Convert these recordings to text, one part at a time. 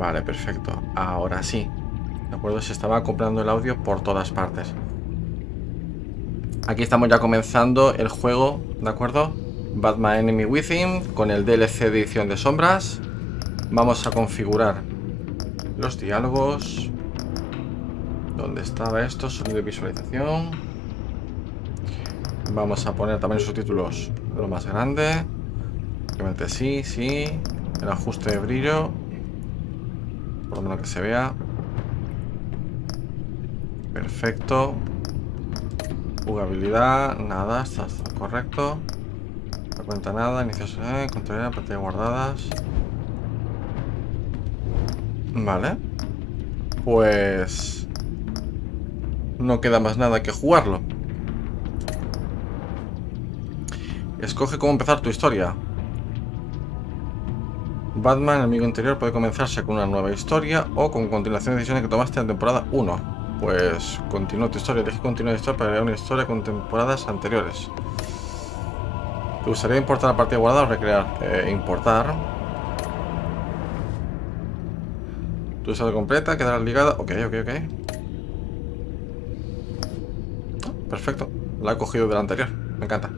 Vale, perfecto. Ahora sí. De acuerdo, se estaba acoplando el audio por todas partes. Aquí estamos ya comenzando el juego, ¿de acuerdo? Batman Enemy Within con el DLC de edición de sombras. Vamos a configurar los diálogos. ¿Dónde estaba esto? Sonido de visualización. Vamos a poner también subtítulos lo más grande. Obviamente sí, sí. El ajuste de brillo. Por lo menos que se vea. Perfecto. Jugabilidad, nada, está correcto. No cuenta nada, inicios, control, pantalla guardadas. Vale. Pues no queda más nada que jugarlo. Escoge cómo empezar tu historia. Batman, el enemigo interior, puede comenzarse con una nueva historia o con continuación de decisiones que tomaste en temporada 1. Pues continúa tu historia, elige continuar la historia para crear una historia con temporadas anteriores. ¿Te gustaría importar la partida guardada o recrear? Importar. Tu historia completa quedará ligada. Ok. Perfecto. La he cogido de la anterior. Me encanta.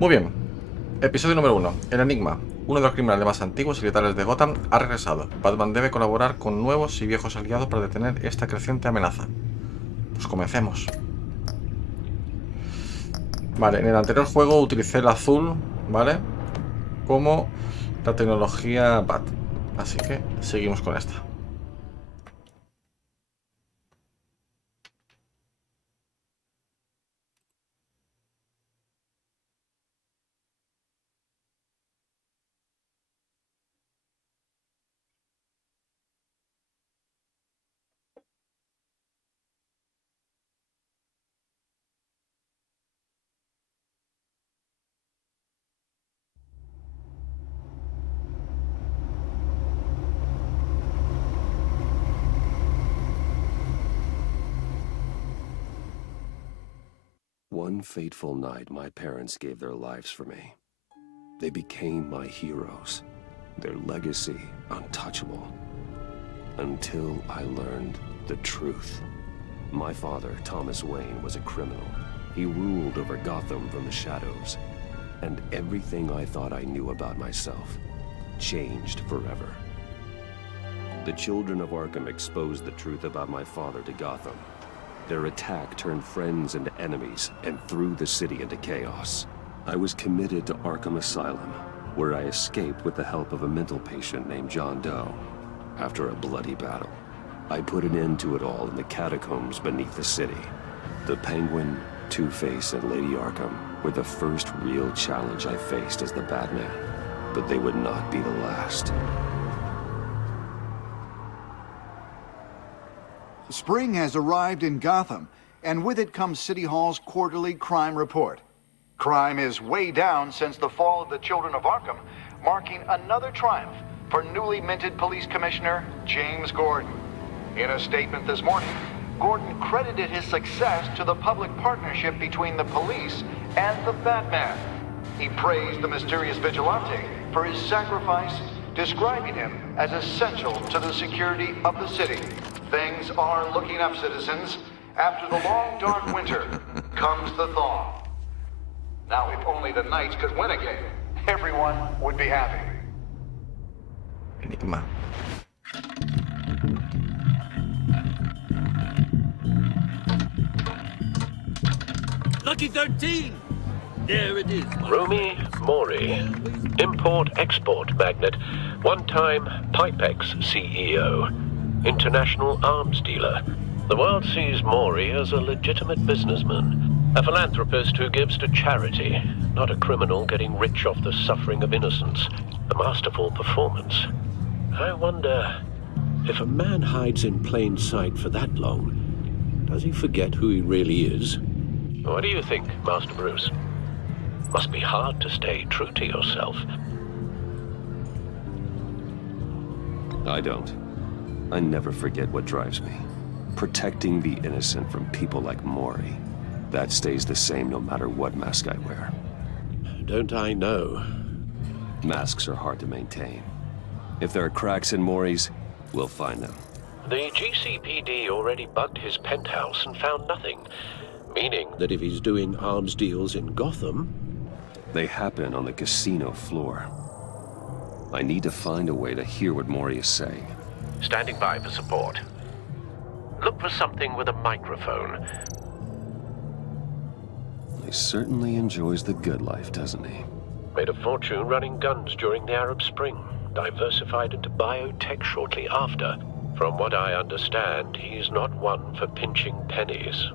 Muy bien. Episodio número 1. El enigma. Uno de los criminales más antiguos y letales de Gotham ha regresado. Batman debe colaborar con nuevos y viejos aliados para detener esta creciente amenaza. Pues comencemos. Vale, en el anterior juego utilicé el azul, ¿vale? Como la tecnología Bat. Así que seguimos con esta. One fateful night, my parents gave their lives for me. They became my heroes, their legacy untouchable. Until I learned the truth. My father, Thomas Wayne, was a criminal. He ruled over Gotham from the shadows. And everything I thought I knew about myself changed forever. The children of Arkham exposed the truth about my father to Gotham. Their attack turned friends into enemies and threw the city into chaos. I was committed to Arkham Asylum, where I escaped with the help of a mental patient named John Doe. After a bloody battle, I put an end to it all in the catacombs beneath the city. The Penguin, Two-Face, and Lady Arkham were the first real challenge I faced as the Batman, but they would not be the last. Spring has arrived in Gotham, and with it comes City Hall's quarterly crime report. Crime is way down since the fall of the Children of Arkham, marking another triumph for newly minted Police Commissioner James Gordon. In a statement this morning, Gordon credited his success to the public partnership between the police and the Batman. He praised the mysterious vigilante for his sacrifice, describing him as essential to the security of the city. Things are looking up, citizens. After the long, dark winter comes the thaw. Now, if only the Knights could win again, everyone would be happy. Enigma. Lucky 13! There it is. Rumi Mori, import-export magnate, one-time Pipex CEO, international arms dealer. The world sees Mori as a legitimate businessman, a philanthropist who gives to charity, not a criminal getting rich off the suffering of innocence. A masterful performance. I wonder, if a man hides in plain sight for that long, does he forget who he really is? What do you think, Master Bruce? Must be hard to stay true to yourself. I don't. I never forget what drives me. Protecting the innocent from people like Mori. That stays the same no matter what mask I wear. Don't I know? Masks are hard to maintain. If there are cracks in Mori's, We'll find them. The GCPD already bugged his penthouse and found nothing, meaning that if he's doing arms deals in Gotham... They happen on the casino floor. I need to find a way to hear what Mori is saying. Standing by for support. Look for something with a microphone. He certainly enjoys the good life, doesn't he? Made a fortune running guns during the Arab Spring. Diversified into biotech shortly after. From what I understand, he's not one for pinching pennies.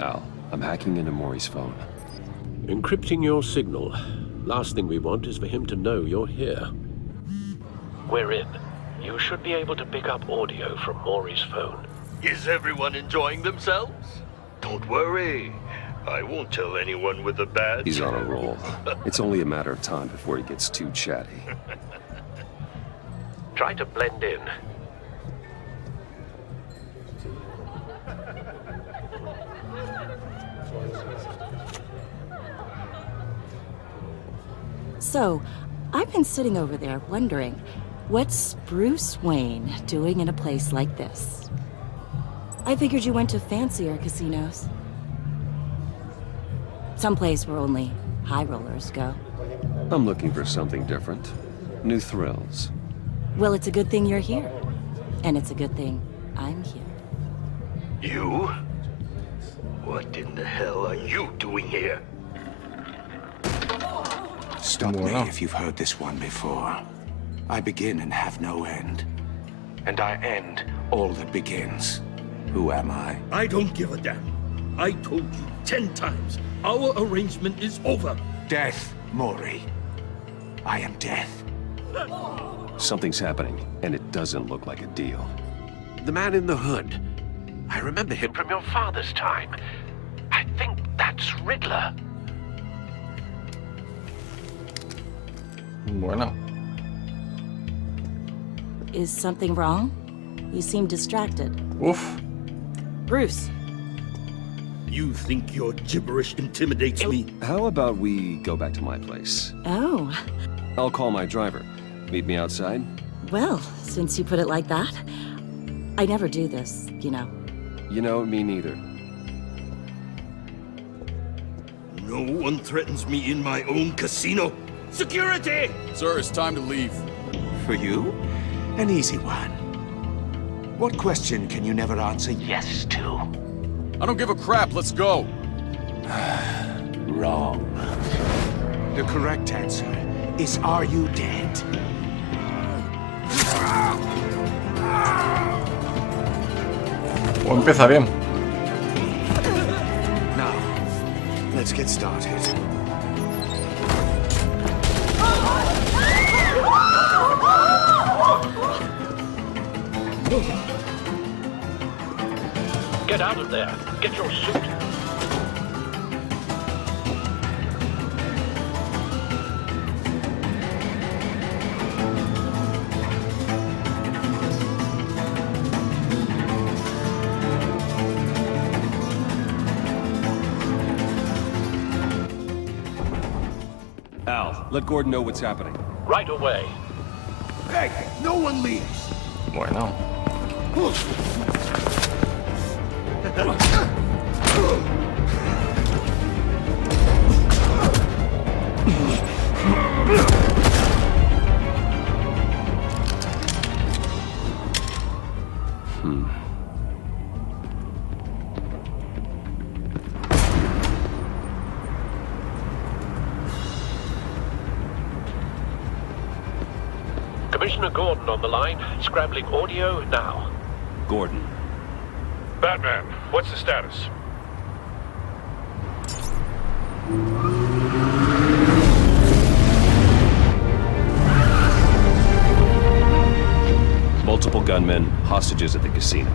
Al, I'm hacking into Mori's phone. Encrypting your signal. Last thing we want is for him to know you're here. We're in. You should be able to pick up audio from Mori's phone. Is everyone enjoying themselves? Don't worry. I won't tell anyone with a badge. He's on a roll. It's only a matter of time before he gets too chatty. Try to blend in. So, I've been sitting over there wondering, what's Bruce Wayne doing in a place like this? I figured you went to fancier casinos. Someplace where only high rollers go. I'm looking for something different. New thrills. Well, it's a good thing you're here. And it's a good thing I'm here. You? What in the hell are you doing here? Stop me if you've heard this one before. I begin and have no end. And I end all that begins. Who am I? I don't give a damn. I told you 10 times. Our arrangement is over. Death, Mori. I am death. Something's happening, and it doesn't look like a deal. The man in the hood. I remember him from your father's time. I think that's Riddler. Bueno. Is something wrong? You seem distracted. Uf. Bruce. You think your gibberish intimidates me? How about we go back to my place? Oh. I'll call my driver. Meet me outside? Well, since you put it like that. I never do this, you know. You know, me neither. No one threatens me in my own casino. Security! Sir, it's time to leave. For you? An easy one. What question can you never answer yes to? I don't give a crap, let's go. Wrong. The correct answer is, are you dead? O empieza bien. Now, let's get started. Get out of there. Get your suit. Al, let Gordon know what's happening. Right away. Hey, no one leaves. Bueno. Commissioner Gordon on the line. Scrambling audio now. Gordon. Batman, what's the status? Multiple gunmen, hostages at the casino.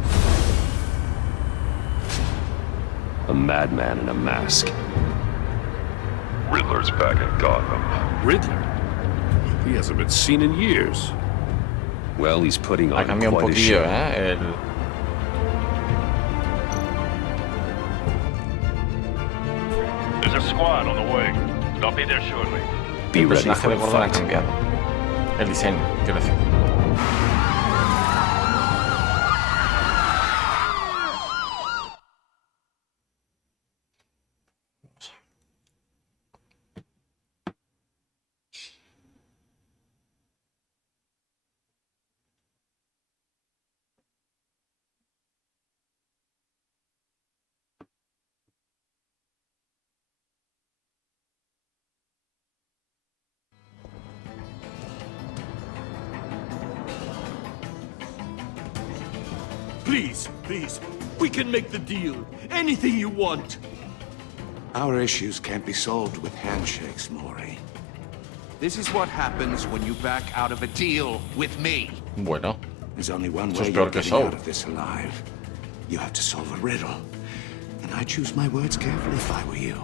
A madman in a mask. Riddler's back in Gotham. Riddler? He hasn't been seen in years. Well, he's putting Ha on cambiado un quite a poquillo, show. There's a squad on the way. I'll be there shortly. El personaje de Gordon ha cambiado. El diseño, quiero decir. Please, please, we can make the deal. Anything you want. Our issues can't be solved with handshakes, Maury. This is what happens when you back out of a deal with me. Bueno. There's only one Eso way es you're peor que getting Saul. out of this alive. You have to solve a riddle. And I choose my words carefully if I were you.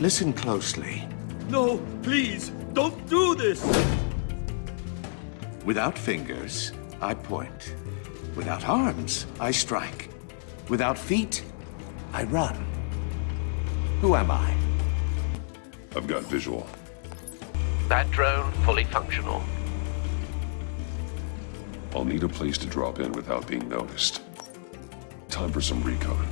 Listen closely. No, please, don't do this. Without fingers, I point. Without arms, I strike. Without feet, I run. Who am I? I've got visual. That drone fully functional. I'll need a place to drop in without being noticed. Time for some recon.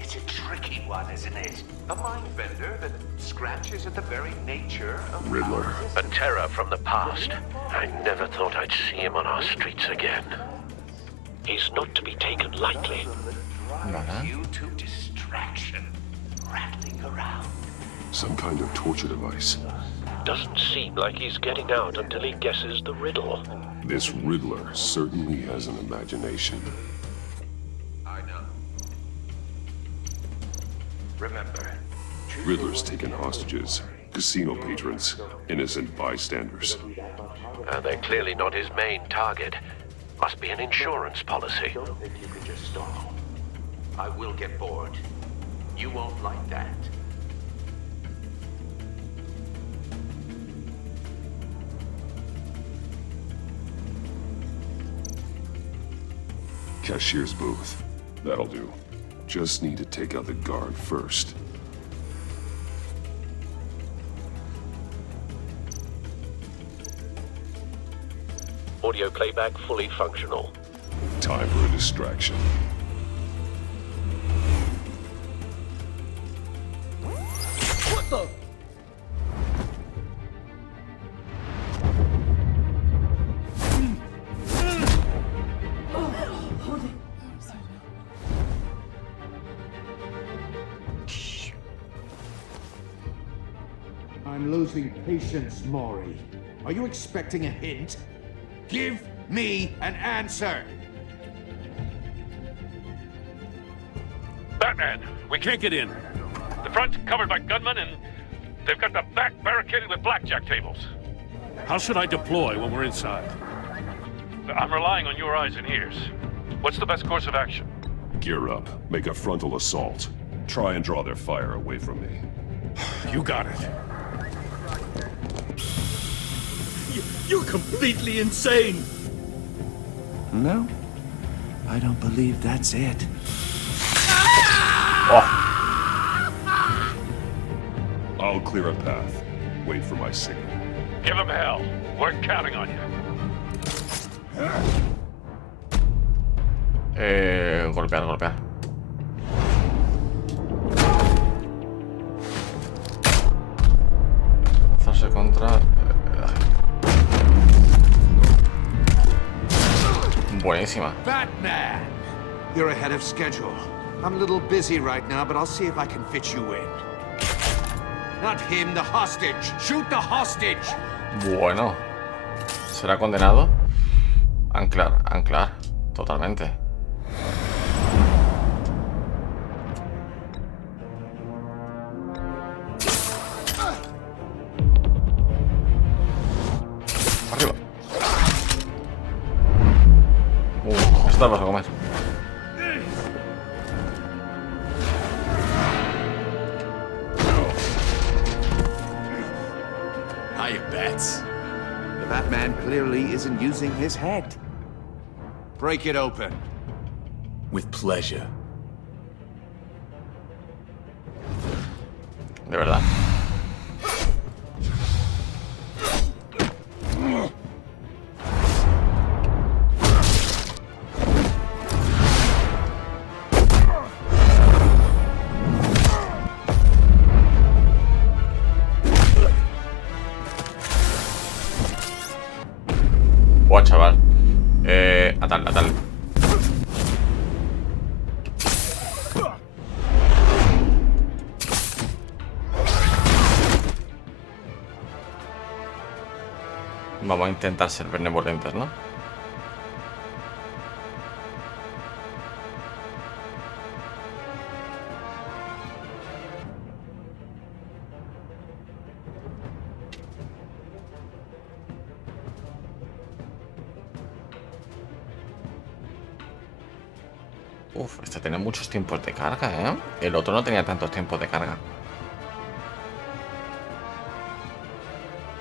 It's a tricky one, isn't it? A mind bender that scratches at the very nature of Riddler. A terror from the past. I never thought I'd see him on our streets again. He's not to be taken lightly. you to distraction, rattling around. Some kind of torture device. Doesn't seem like he's getting out until he guesses the riddle. This Riddler certainly has an imagination. I know. Remember, Riddler's taken hostages, casino patrons, innocent bystanders. They're clearly not his main target. Must be an insurance policy. don't think you can just stall. I will get bored. You won't like that. Cashier's booth. That'll do. Just need to take out the guard first. Audio playback fully functional. Time for a distraction. What the? I'm losing patience, Maury. Are you expecting a hint? Give me an answer! Batman, we can't get in. The front's covered by gunmen, and they've got the back barricaded with blackjack tables. How should I deploy when we're inside? I'm relying on your eyes and ears. What's the best course of action? Gear up. Make a frontal assault. Try and draw their fire away from me. You got it. You're completely insane. No, I don't believe that's it. I'll clear a path. Wait for my signal. Give them hell. We're counting on you. Golpear, golpear. Lanzarse contra... Buenísima. Batman! You're ahead of schedule. I'm a little busy right now, but I'll see if I can fit you in. Not him, the hostage! Shoot the hostage! Bueno. ¿Será condenado? Anclar, anclar. Totalmente. Arriba. Esta la vas a comer. Hiya, Bats. The Batman clearly isn't using his head. Break it open. With pleasure. De verdad. Dale, dale. Vamos a intentar ser benevolentes, ¿no? Uf, este tiene muchos tiempos de carga, ¿eh? El otro no tenía tantos tiempos de carga.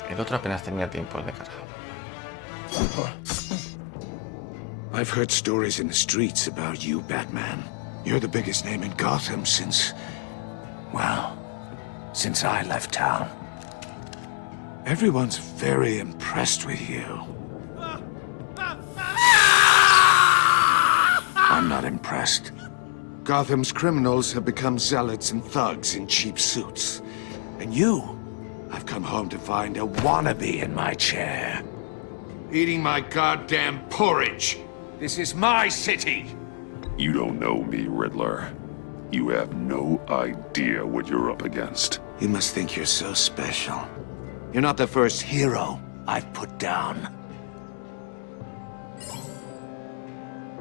El otro apenas tenía tiempos de carga. I've heard stories in the streets about you, Batman. You're the biggest name in Gotham since... well, since I left town. Everyone's very impressed with you. I'm not impressed. Gotham's criminals have become zealots and thugs in cheap suits. And you, I've come home to find a wannabe in my chair. Eating my goddamn porridge. This is my city. You don't know me, Riddler. You have no idea what you're up against. You must think you're so special. You're not the first hero I've put down.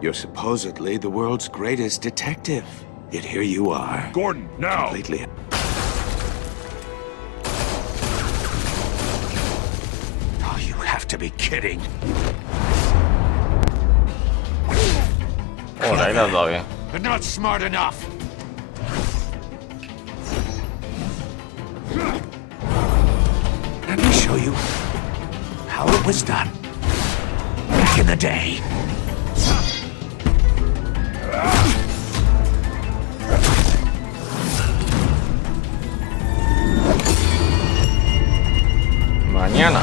You're supposedly the world's greatest detective. Yet here you are. Gordon, now! Completely... Oh, you have to be kidding. Oh, ahí la has dado bien. But not smart enough. Let me show you how it was done back in the day. Mañana.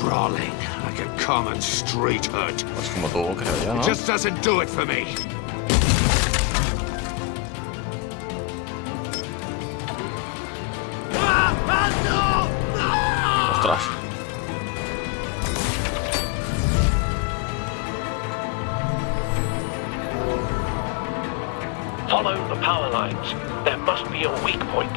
Brawling like a common street hood. Pues como tú, creo yo, ¿no? Just doesn't do it for me. Ostras. Follow the power lines. There must be a weak point.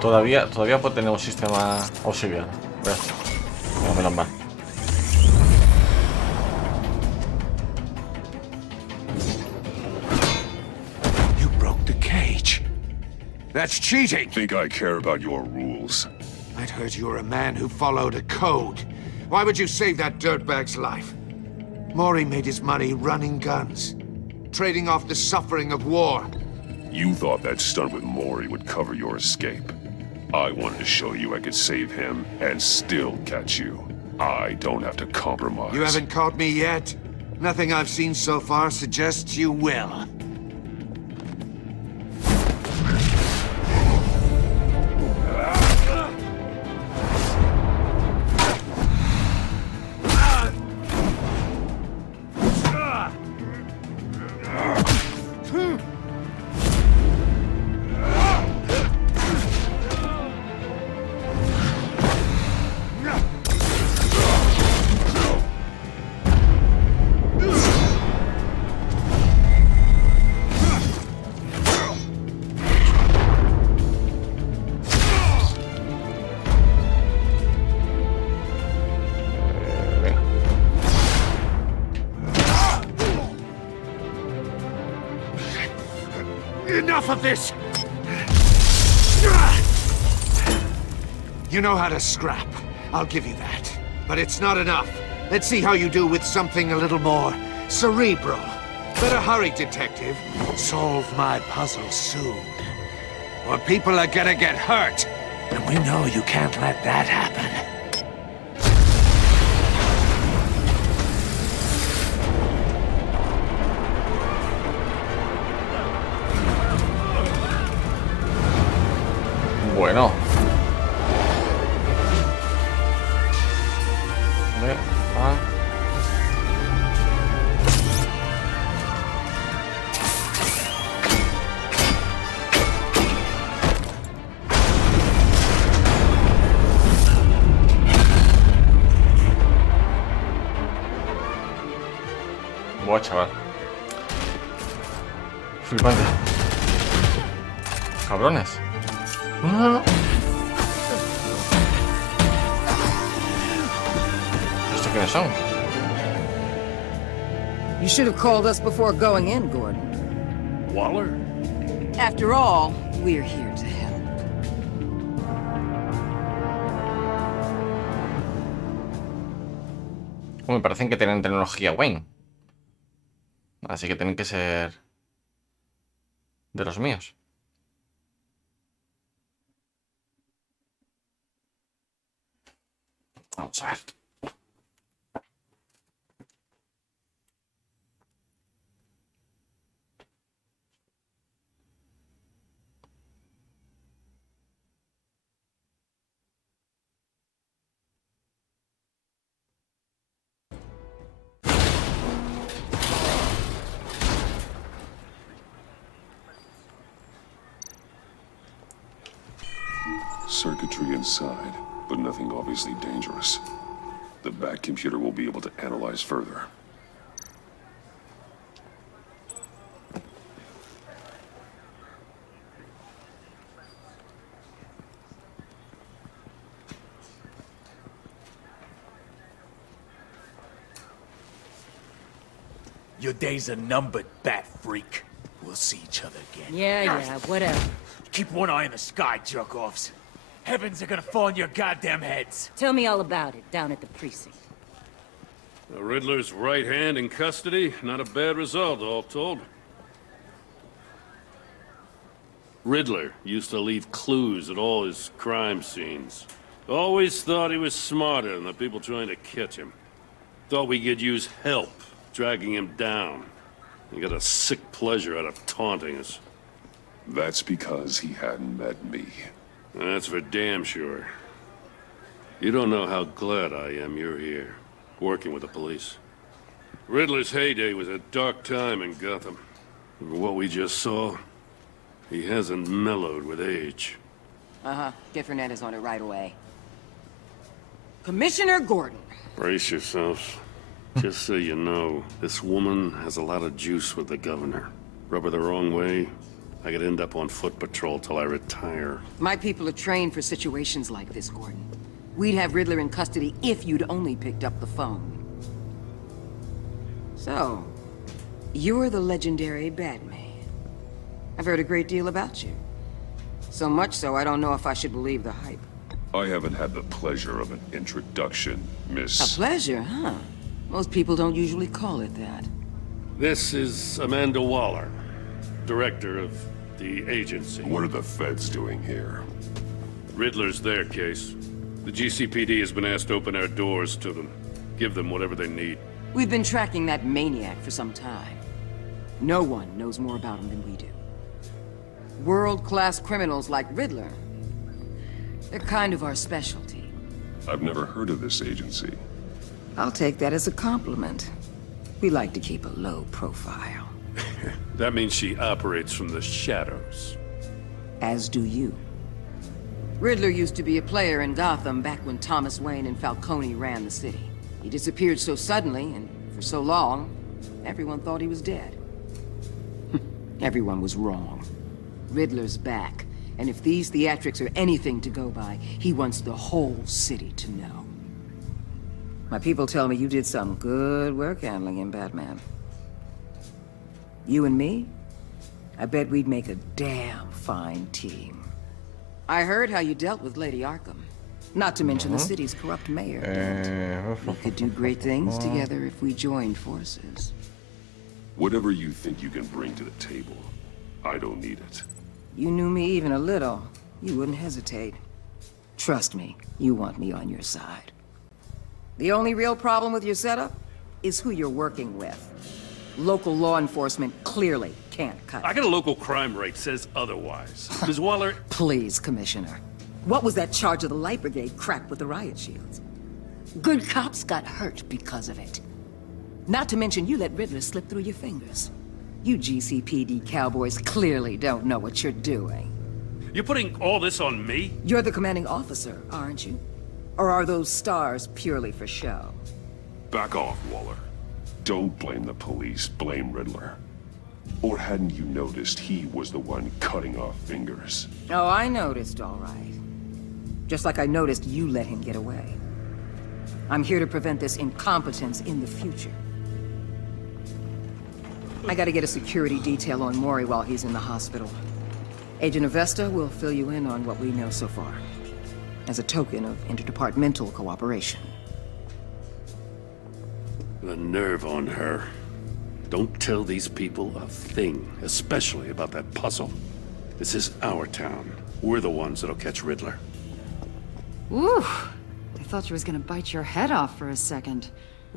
Todavía puede tener un sistema auxiliar. No, menos mal. You broke the cage. That's cheating. Think I care about your rules? I'd heard you were a man who followed a code. Why would you save that dirtbag's life? Maury made his money running guns, trading off the suffering of war. You thought that stunt with Maury would cover your escape. I wanted to show you I could save him and still catch you. I don't have to compromise. You haven't caught me yet. Nothing I've seen so far suggests you will. Enough of this! You know how to scrap. I'll give you that. But it's not enough. Let's see how you do with something a little more cerebral. Better hurry, detective. Solve my puzzle soon. Or people are gonna get hurt. And we know you can't let that happen. Ah. Buah, chaval. Flipante. Cabrones. No. ¿Esto quiénes son? You should have called us before going in, Gordon. Waller? After all, we're here to help. Me parecen que tienen tecnología Wayne. Así que tienen que ser de los míos. Vamos a ver. Circuitry inside, but nothing obviously dangerous. The back computer will be able to analyze further. Your days are numbered, bat freak. We'll see each other again. Yeah, whatever. Keep one eye in the sky, jerk-offs. Heavens are gonna fall on your goddamn heads. Tell me all about it down at the precinct. The Riddler's right hand in custody. Not a bad result, all told. Riddler used to leave clues at all his crime scenes. Always thought he was smarter than the people trying to catch him. Thought we could use help, dragging him down. He got a sick pleasure out of taunting us. That's because he hadn't met me. That's for damn sure. You don't know how glad I am you're here, working with the police. Riddler's heyday was a dark time in Gotham. For what we just saw, he hasn't mellowed with age. Uh-huh. Get Fernandez on it right away. Commissioner Gordon. Brace yourselves. Just so you know, this woman has a lot of juice with the governor. Rub her the wrong way, I could end up on foot patrol till I retire. My people are trained for situations like this, Gordon. We'd have Riddler in custody if you'd only picked up the phone. So, you're the legendary Batman. I've heard a great deal about you. So much so, I don't know if I should believe the hype. I haven't had the pleasure of an introduction, Miss... A pleasure, huh? Most people don't usually call it that. This is Amanda Waller, director of the agency. What are the feds doing here? Riddler's their case. The GCPD has been asked to open our doors to them. Give them whatever they need. We've been tracking that maniac for some time. No one knows more about him than we do. World-class criminals like Riddler. They're kind of our specialty. I've never heard of this agency. I'll take that as a compliment. We like to keep a low profile. That means she operates from the shadows. As do you. Riddler used to be a player in Gotham back when Thomas Wayne and Falcone ran the city. He disappeared so suddenly, and for so long, everyone thought he was dead. Everyone was wrong. Riddler's back, and if these theatrics are anything to go by, he wants the whole city to know. My people tell me you did some good work handling him, Batman. You and me? I bet we'd make a damn fine team. I heard how you dealt with Lady Arkham. Not to mention the city's corrupt mayor. We could do great things together if we joined forces. Whatever you think you can bring to the table, I don't need it. You knew me even a little, you wouldn't hesitate. Trust me, you want me on your side. The only real problem with your setup is who you're working with. Local law enforcement clearly can't cut it. I got a local crime rate says otherwise. Ms. Waller... Please, Commissioner. What was that charge of the Light Brigade cracked with the riot shields? Good cops got hurt because of it. Not to mention you let Riddler slip through your fingers. You GCPD cowboys clearly don't know what you're doing. You're putting all this on me? You're the commanding officer, aren't you? Or are those stars purely for show? Back off, Waller. Don't blame the police, blame Riddler. Or hadn't you noticed he was the one cutting off fingers? Oh, I noticed, all right. Just like I noticed you let him get away. I'm here to prevent this incompetence in the future. I gotta get a security detail on Mori while he's in the hospital. Agent Avesta will fill you in on what we know so far, as a token of interdepartmental cooperation. The nerve on her. Don't tell these people a thing, especially about that puzzle. This is our town. We're the ones that'll catch Riddler. Ooh, I thought she was gonna bite your head off for a second.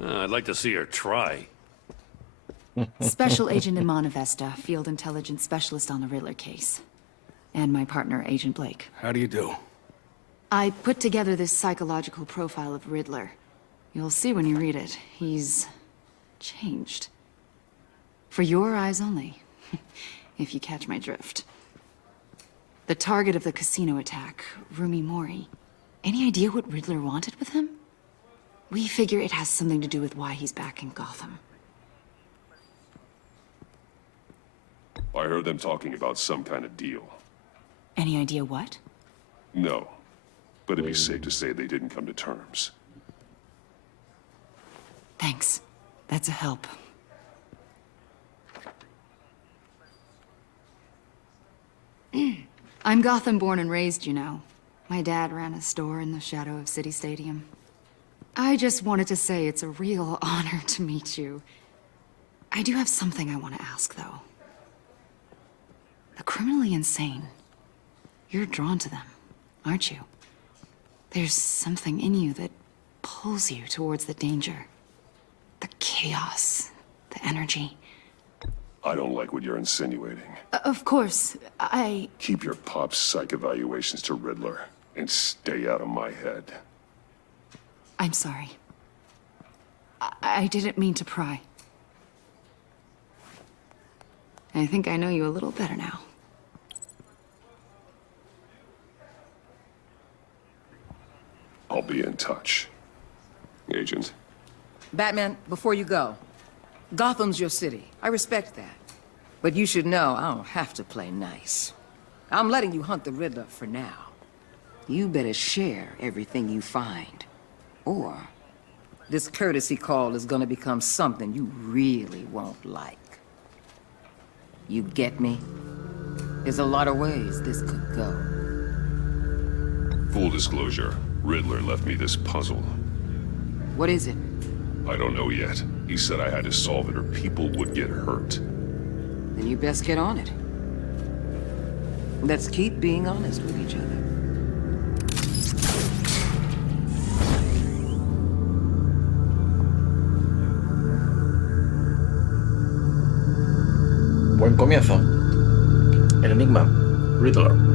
I'd like to see her try. Special Agent Iman Avesta, Field Intelligence Specialist on the Riddler case. And my partner, Agent Blake. How do you do? I put together this psychological profile of Riddler. You'll see when you read it. He's changed. For your eyes only, if you catch my drift. The target of the casino attack, Rumi Mori. Any idea what Riddler wanted with him? We figure it has something to do with why he's back in Gotham. I heard them talking about some kind of deal. Any idea what? No. But it'd be safe to say they didn't come to terms. Thanks. That's a help. I'm Gotham born and raised, you know. My dad ran a store in the shadow of City Stadium. I just wanted to say it's a real honor to meet you. I do have something I want to ask, though. The criminally insane. You're drawn to them, aren't you? There's something in you that pulls you towards the danger. The chaos, the energy. I don't like what you're insinuating. Of course, Keep your pop psych evaluations to Riddler, and stay out of my head. I'm sorry. I didn't mean to pry. I think I know you a little better now. I'll be in touch. Agent. Batman, before you go, Gotham's your city. I respect that. But you should know I don't have to play nice. I'm letting you hunt the Riddler for now. You better share everything you find. Or this courtesy call is gonna become something you really won't like. You get me? There's a lot of ways this could go. Full disclosure, Riddler left me this puzzle. What is it? I don't know yet. He said I had to solve it or people would get hurt. Then you best get on it. Let's keep being honest with each other. Buen comienzo. El enigma. Riddler.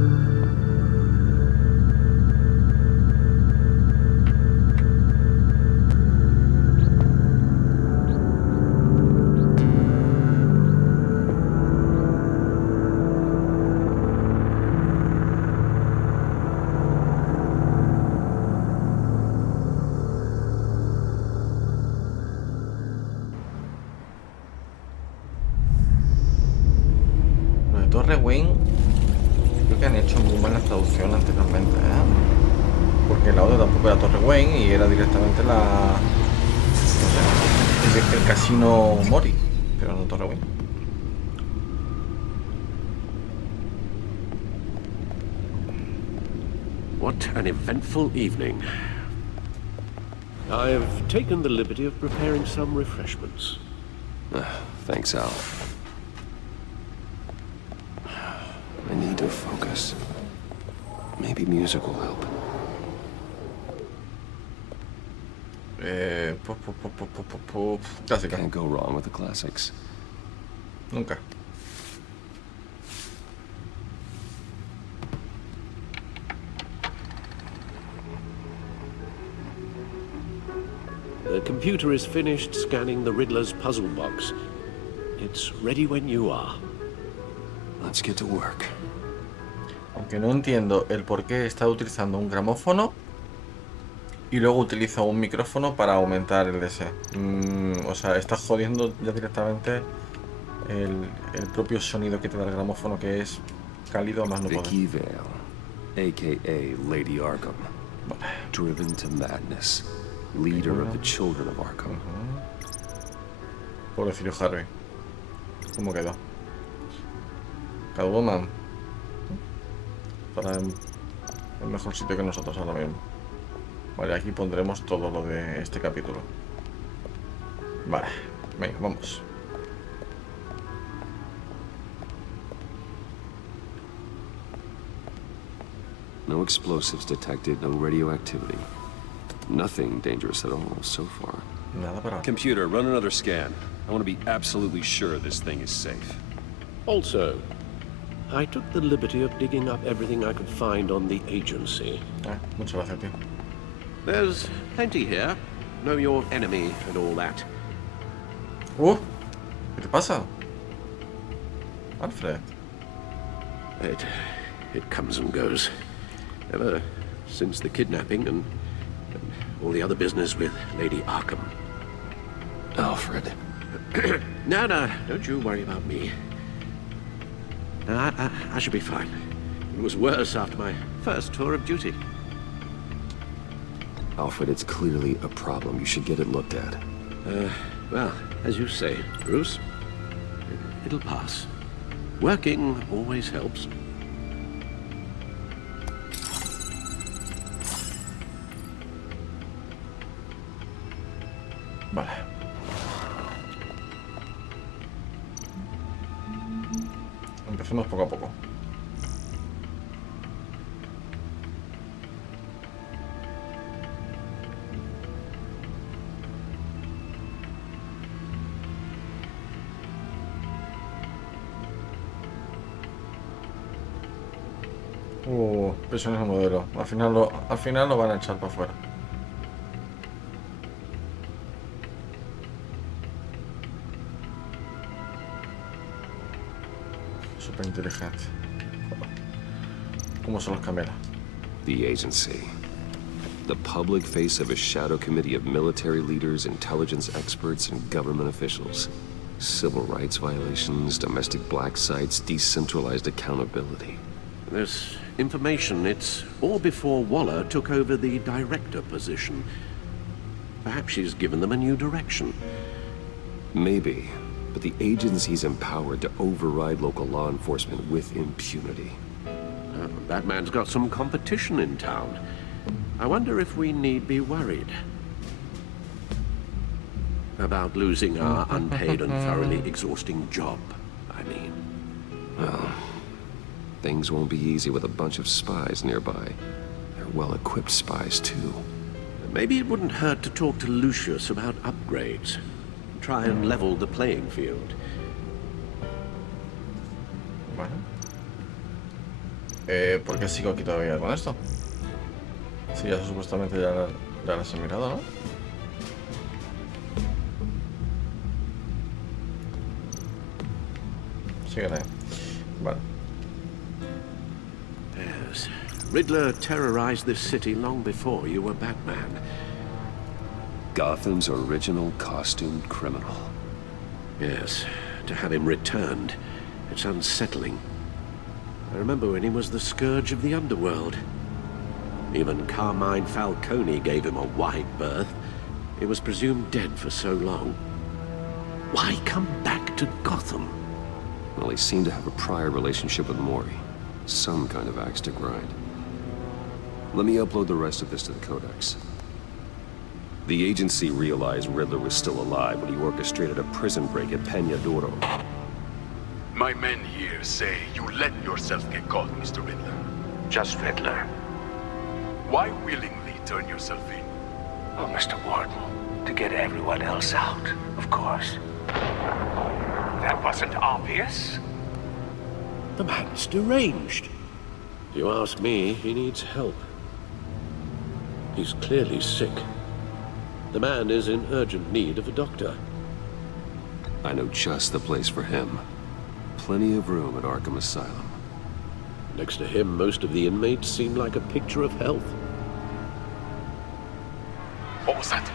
Torre Wayne, creo que han hecho muy mala traducción anteriormente, ¿eh? Porque el audio tampoco era Torre Wayne y era directamente la... no sé, el casino Mori, pero no Torre Wayne. What an eventful evening. I've taken the liberty of preparing some refreshments. Thanks, Al. I need to focus. Maybe music will help. Clásica. Can't go wrong with the classics. Nunca. computer is finished scanning the Riddler's puzzle box. It's ready when you are. Let's get to work. Aunque no entiendo el por qué está utilizando un gramófono y luego utiliza un micrófono para aumentar el DS. O sea, está jodiendo ya directamente el propio sonido que te da el gramófono, que es cálido más no poder. Vicky Vale, a.k.a. Lady Arkham. Driven to madness. Leader of the children of Arkham. Pobrecillo Harvey. ¿Cómo quedó? Catwoman. Estará en el mejor sitio que nosotros ahora mismo. Vale, aquí pondremos todo lo de este capítulo. Vale, venga, vamos. No explosives detected, no radioactivity. Nothing dangerous at all so far. Nada para. Computer, run another scan. I want to be absolutely sure this thing is safe. Also, I took the liberty of digging up everything I could find on the agency. Muchas gracias, tío. There's plenty here. Know your enemy and all that. ¿Qué te pasa? Alfred. It comes and goes. Ever since the kidnapping and all the other business with Lady Arkham. Alfred. No, don't you worry about me. I should be fine. It was worse after my first tour of duty. Alfred, it's clearly a problem. You should get it looked at. Well, as you say, Bruce, it'll pass. Working always helps. Vale. Empecemos poco a poco. Prisioneros de modelo. Al final lo van a echar para afuera. Súper inteligente. ¿Cómo se los camela? The agency. The public face of a shadow committee of military leaders, intelligence experts, and government officials. Civil rights violations, domestic black sites, decentralized accountability. This information, it's all before Waller took over the director position. Perhaps she's given them a new direction. Maybe, but the agency's empowered to override local law enforcement with impunity. Batman's got some competition in town. I wonder if we need be worried about losing our unpaid and thoroughly exhausting job, I mean. Well, things won't be easy with a bunch of spies nearby. They're well-equipped spies, too. Maybe it wouldn't hurt to talk to Lucius about upgrades. Try and level the playing field. Bueno. ¿Por qué sigo aquí todavía con esto? Si ya supuestamente ya las he mirado, ¿no? Síguele. Vale. Yes. Riddler terrorized this city long before you were Batman. Gotham's original costumed criminal. Yes. To have him returned, it's unsettling. I remember when he was the scourge of the underworld. Even Carmine Falcone gave him a wide berth. He was presumed dead for so long. Why come back to Gotham? Well, he seemed to have a prior relationship with Mori. Some kind of axe to grind. Let me upload the rest of this to the Codex. The agency realized Riddler was still alive when he orchestrated a prison break at Peña Duro. My men here say you let yourself get caught, Mr. Riddler. Just Riddler. Why willingly turn yourself in? Oh, Mr. Warden, to get everyone else out, of course. That wasn't obvious. The man's deranged. If you ask me, he needs help. He's clearly sick. The man is in urgent need of a doctor. I know just the place for him. Plenty of room at Arkham Asylum. Next to him, most of the inmates seem like a picture of health. What was that?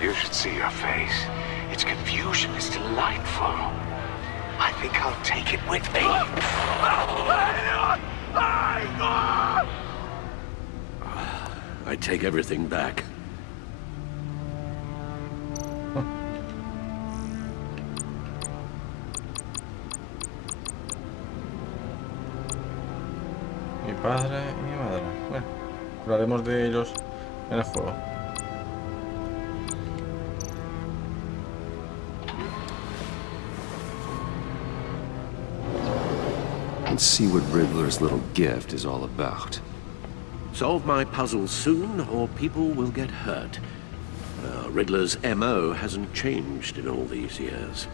You should see your face. Its confusion is delightful. I think I'll take it with me. I take everything back. Mi padre y mi madre. Bueno, hablaremos de ellos en el juego. Let's see what Riddler's little gift is all about. Solve my puzzles soon, or people will get hurt. Riddler's MO hasn't changed in all these years.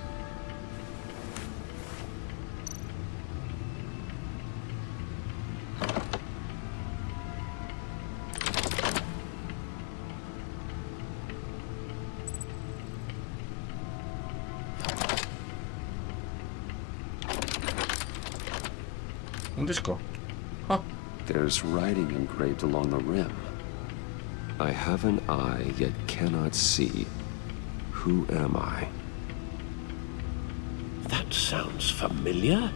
Un disco. There's writing engraved along the rim. I have an eye, yet cannot see. Who am I? That sounds familiar.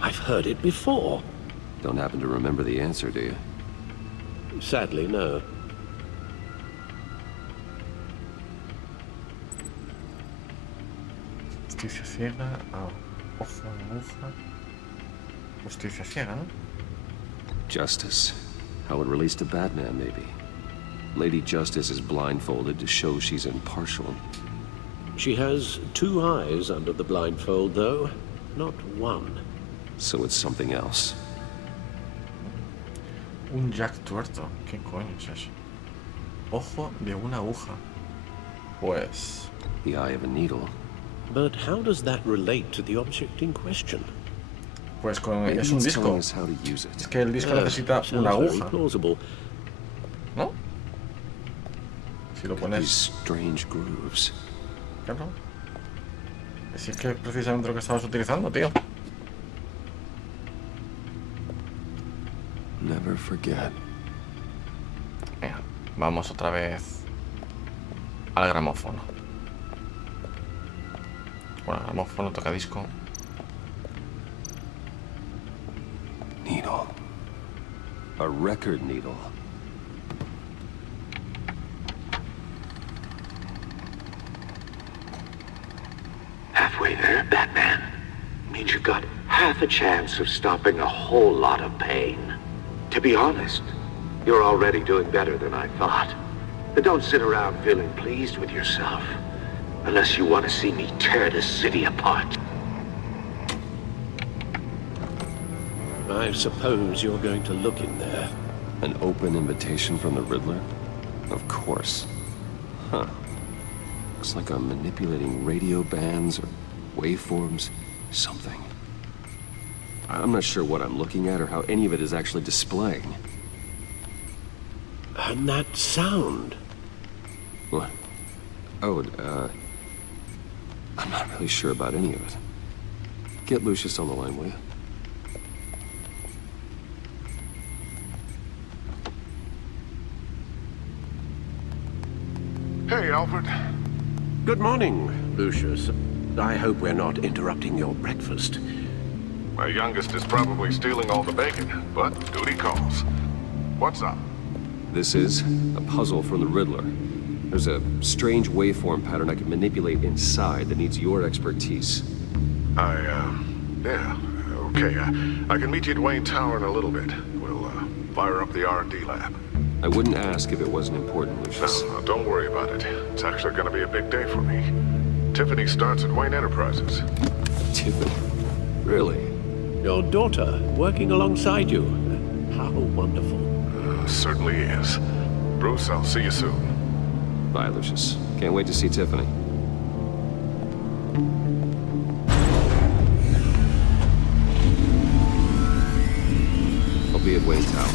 I've heard it before. Don't happen to remember the answer, do you? Sadly, no. Justicia ciega, ojo de aguja. Justicia ciega, ¿no? Justice. How it relates to Batman, maybe. Lady Justice is blindfolded to show she's impartial. She has two eyes under the blindfold, though, not one. So it's something else. Un Jack tuerto. ¿Qué coño es eso? Ojo de una aguja. Pues... The eye of a needle. But how does that relate to the object in question? Pues es un disco. Es que el disco necesita una aguja. ¿No? Si lo pones... Strange grooves. Claro. Si es que es precisamente lo que estamos utilizando, tío. Never forget. Venga, vamos otra vez al gramófono. Bueno, el gramófono toca disco. Needle. A record needle. Halfway there, Batman. Means you've got half a chance of stopping a whole lot of pain. To be honest, you're already doing better than I thought. But don't sit around feeling pleased with yourself. Unless you want to see me tear this city apart. I suppose you're going to look in there. An open invitation from the Riddler? Of course. Huh. Looks like I'm manipulating radio bands or waveforms. Something. I'm not sure what I'm looking at or how any of it is actually displaying. And that sound. What? Oh, I'm not really sure about any of it. Get Lucius on the line, will you? Hey, Alfred. Good morning, Lucius. I hope we're not interrupting your breakfast. My youngest is probably stealing all the bacon, but duty calls. What's up? This is a puzzle from the Riddler. There's a strange waveform pattern I can manipulate inside that needs your expertise. Yeah, okay. I can meet you at Wayne Tower in a little bit. We'll, fire up the R&D lab. I wouldn't ask if it wasn't important, Lucius. No, don't worry about it. It's actually gonna be a big day for me. Tiffany starts at Wayne Enterprises. Tiffany? Really? Your daughter, working alongside you. How wonderful. Certainly is. Bruce, I'll see you soon. Bye, Lucius. Can't wait to see Tiffany. I'll be at Wayne Tower.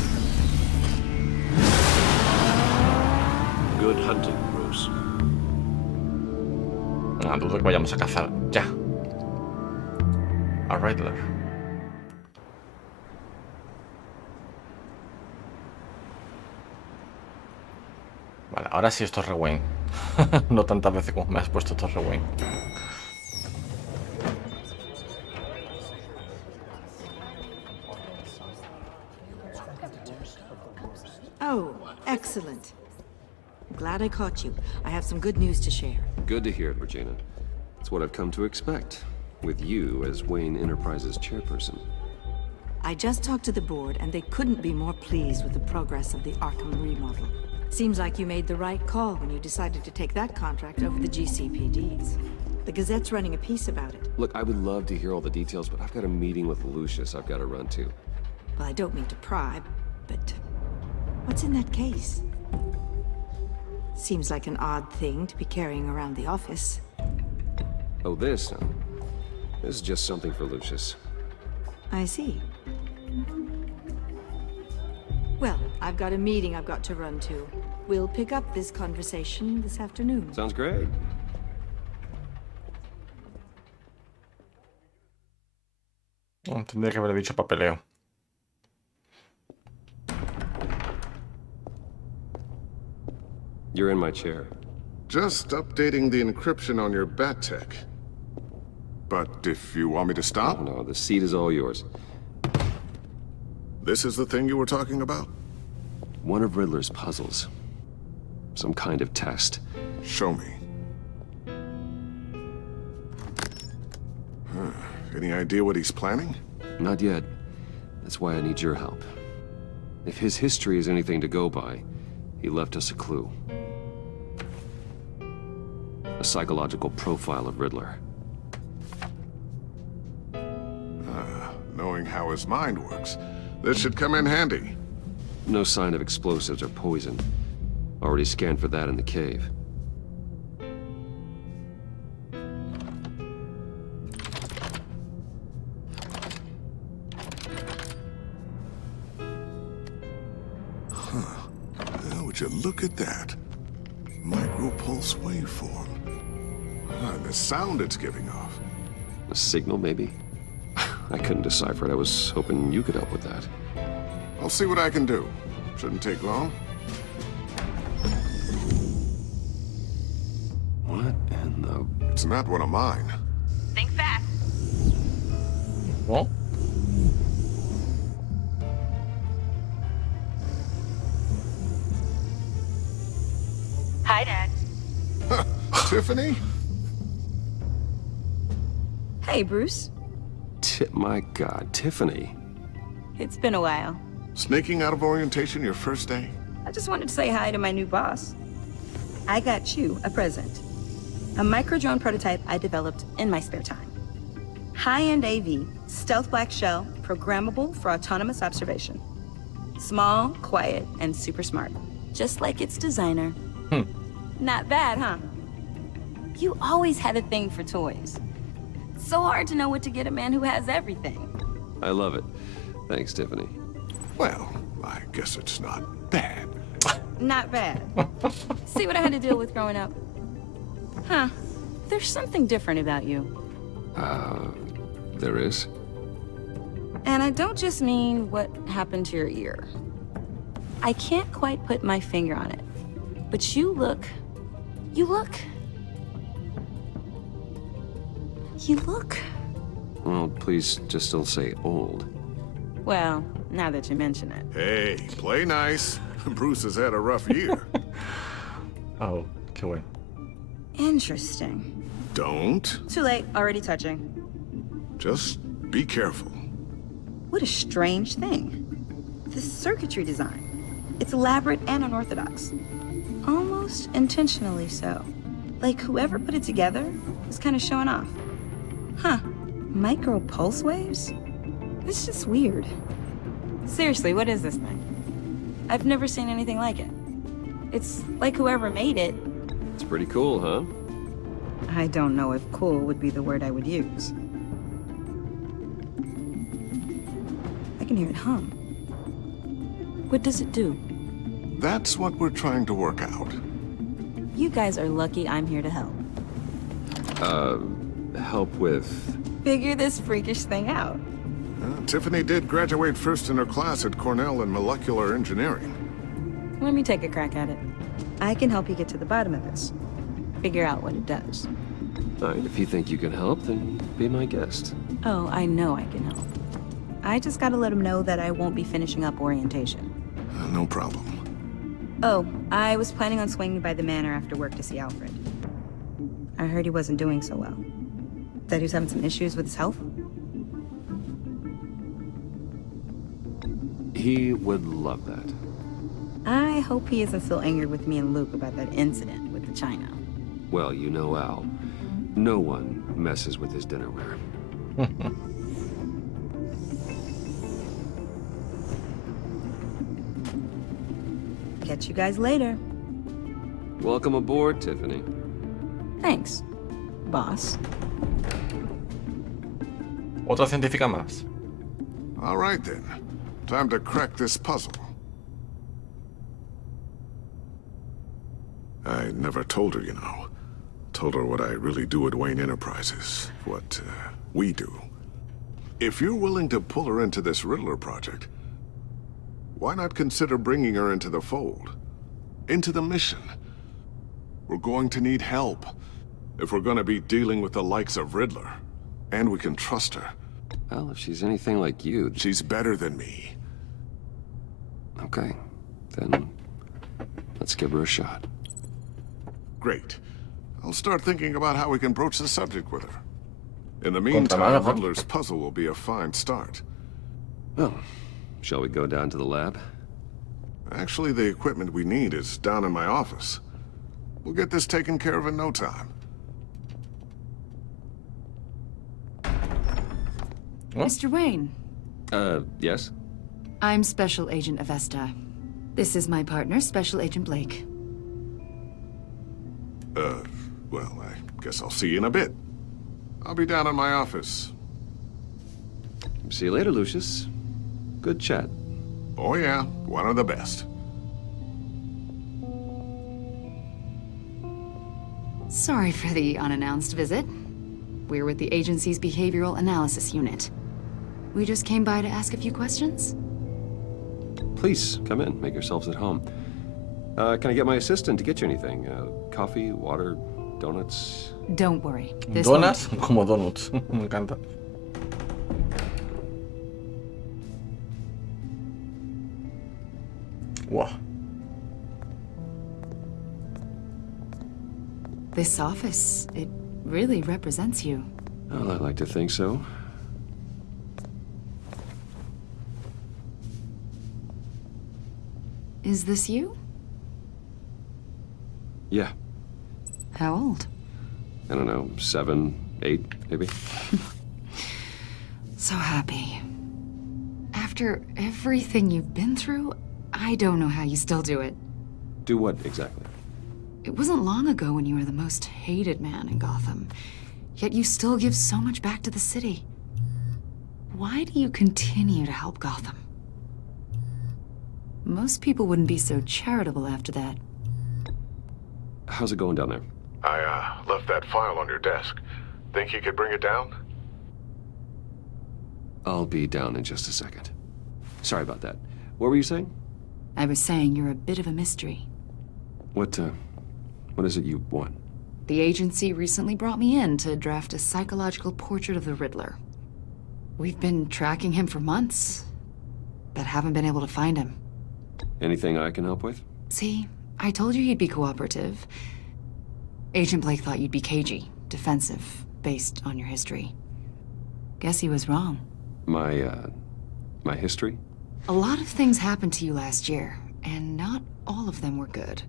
Good hunting, Bruce. No dudo que vayamos a cazar ya a Riddler. Vale, ahora sí esto es Wayne. No tantas veces como me has puesto esto es Wayne. Oh, excellent. Glad I caught you. I have some good news to share. Good to hear it, Regina. It's what I've come to expect, with you as Wayne Enterprises chairperson. I just talked to the board, and they couldn't be more pleased with the progress of the Arkham remodel. Seems like you made the right call when you decided to take that contract over the GCPD's. The Gazette's running a piece about it. Look, I would love to hear all the details, but I've got a meeting with Lucius I've got to run to. Well, I don't mean to pry, but what's in that case? Seems like an odd thing to be carrying around the office. Oh, this, huh? This is just something for Lucius. I see. Well, I've got a meeting I've got to run to. We'll pick up this conversation this afternoon. Sounds great. Tendría que haber dicho papeleo. You're in my chair. Just updating the encryption on your bat tech. But if you want me to stop? Oh, no, the seat is all yours. This is the thing you were talking about? One of Riddler's puzzles. Some kind of test. Show me. Any idea what he's planning? Not yet. That's why I need your help. If his history is anything to go by, he left us a clue. A psychological profile of Riddler. Knowing how his mind works, this should come in handy. No sign of explosives or poison. Already scanned for that in the cave. Well, would you look at that? Micropulse waveform. And the sound it's giving off. A signal, maybe? I couldn't decipher it. I was hoping you could help with that. I'll see what I can do. Shouldn't take long. What in the... It's not one of mine. Think fast. What? Hi, Dad. Tiffany? Hey, Bruce. My God, Tiffany. It's been a while. Sneaking out of orientation your first day? I just wanted to say hi to my new boss. I got you a present. A micro-drone prototype I developed in my spare time. High-end AV, stealth black shell, programmable for autonomous observation. Small, quiet, and super smart. Just like its designer. Not bad, huh? You always had a thing for toys. It's so hard to know what to get a man who has everything. I love it. Thanks, Tiffany. Well, I guess it's not bad. Not bad. See what I had to deal with growing up? Huh. There's something different about you. There is? And I don't just mean what happened to your ear. I can't quite put my finger on it. But you look... Well, please just don't say old. Well, now that you mention it. Hey, play nice. Bruce has had a rough year. Oh, kill him. Interesting. Don't. Too late, already touching. Just be careful. What a strange thing. The circuitry design. It's elaborate and unorthodox. Almost intentionally so. Like whoever put it together was kind of showing off. Huh. Micro pulse waves? It's just weird. Seriously, what is this thing? I've never seen anything like it. It's like whoever made it. It's pretty cool, huh? I don't know if cool would be the word I would use. I can hear it hum. What does it do? That's what we're trying to work out. You guys are lucky I'm here to help. Help with... Figure this freakish thing out. Tiffany did graduate first in her class at Cornell in molecular engineering. Let me take a crack at it. I can help you get to the bottom of this. Figure out what it does. Alright, if you think you can help, then be my guest. Oh, I know I can help. I just gotta let him know that I won't be finishing up orientation. No problem. Oh, I was planning on swinging by the manor after work to see Alfred. I heard he wasn't doing so well. That he was having some issues with his health. He would love that. I hope he isn't still angered with me and Luke about that incident with the china. Well, you know Al. No one messes with his dinnerware. Catch you guys later. Welcome aboard, Tiffany. Thanks, boss. Otra científica más. All right then. Time to crack this puzzle. I never told her, you know. Told her what I really do at Wayne Enterprises. What we do. If you're willing to pull her into this Riddler project, why not consider bringing her into the fold? Into the mission? We're going to need help if we're going to be dealing with the likes of Riddler. And we can trust her. Well, if she's anything like you... She's better than me. Okay. Then let's give her a shot. Great. I'll start thinking about how we can broach the subject with her. In the meantime, Riddler's puzzle will be a fine start. Well, shall we go down to the lab? Actually, the equipment we need is down in my office. We'll get this taken care of in no time. Mr. Wayne. Yes? I'm Special Agent Avesta. This is my partner, Special Agent Blake. Well, I guess I'll see you in a bit. I'll be down in my office. See you later, Lucius. Good chat. Oh yeah, one of the best. Sorry for the unannounced visit. We're with the agency's behavioral analysis unit. We just came by to ask a few questions. Please, come in. Make yourselves at home. Can I get my assistant to get you anything? Coffee, water, donuts? Don't worry. ¿Donuts? Como donuts. Me encanta. Wow. This office, it really represents you. Well, I like to think so. Is this you? Yeah. How old? I don't know, 7, 8, maybe? So happy. After everything you've been through, I don't know how you still do it. Do what, exactly? It wasn't long ago when you were the most hated man in Gotham, yet you still give so much back to the city. Why do you continue to help Gotham? Most people wouldn't be so charitable after that. How's it going down there? I, left that file on your desk. Think you could bring it down? I'll be down in just a second. Sorry about that. What were you saying? I was saying you're a bit of a mystery. What is it you want? The agency recently brought me in to draft a psychological portrait of the Riddler. We've been tracking him for months, but haven't been able to find him. Anything I can help with? See, I told you he'd be cooperative. Agent Blake thought you'd be cagey, defensive, based on your history. Guess he was wrong. My history? A lot of things happened to you last year, and not all of them were good.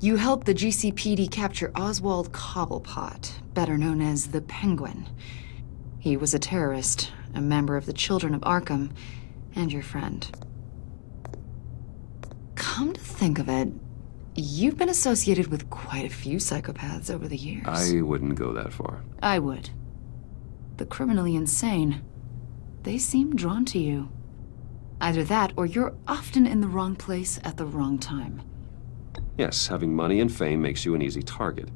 You helped the GCPD capture Oswald Cobblepot, better known as the Penguin. He was a terrorist, a member of the Children of Arkham, and your friend. Come to think of it, you've been associated with quite a few psychopaths over the years. I wouldn't go that far. I would. The criminally insane. They seem drawn to you. Either that, or you're often in the wrong place at the wrong time. Yes, having money and fame makes you an easy target.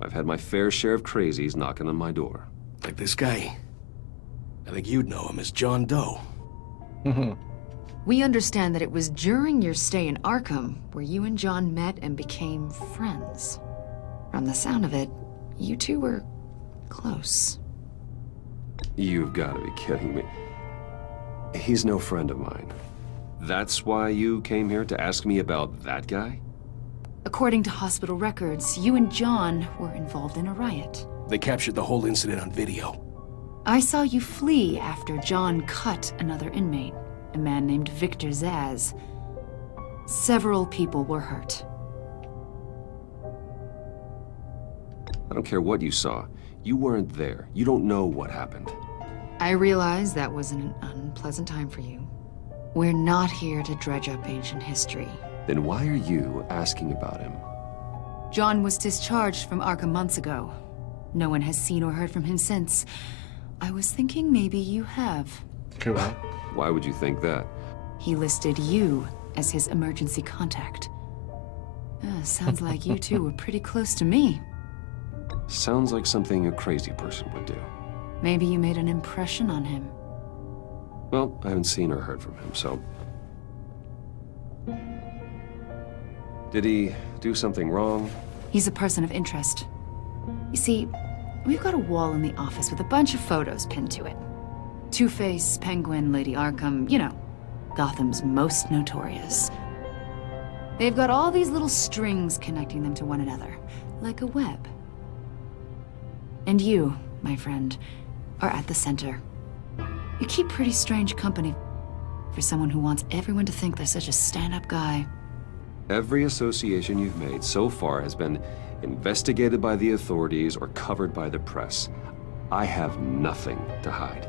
I've had my fair share of crazies knocking on my door. Like this guy. I think you'd know him as John Doe. We understand that it was during your stay in Arkham where you and John met and became friends. From the sound of it, you two were close. You've got to be kidding me. He's no friend of mine. That's why you came here to ask me about that guy? According to hospital records, you and John were involved in a riot. They captured the whole incident on video. I saw you flee after John cut another inmate, a man named Victor Zaz. Several people were hurt. I don't care what you saw. You weren't there. You don't know what happened. I realize that was an unpleasant time for you. We're not here to dredge up ancient history. Then why are you asking about him? John was discharged from Arkham months ago. No one has seen or heard from him since. I was thinking maybe you have. Why would you think that? He listed you as his emergency contact. Sounds like you two were pretty close to me. Sounds like something a crazy person would do. Maybe you made an impression on him. Well, I haven't seen or heard from him, so... Did he do something wrong? He's a person of interest. You see, we've got a wall in the office with a bunch of photos pinned to it. Two-Face, Penguin, Lady Arkham, you know, Gotham's most notorious. They've got all these little strings connecting them to one another, like a web. And you, my friend, are at the center. You keep pretty strange company for someone who wants everyone to think they're such a stand-up guy. Every association you've made so far has been investigated by the authorities or covered by the press. I have nothing to hide.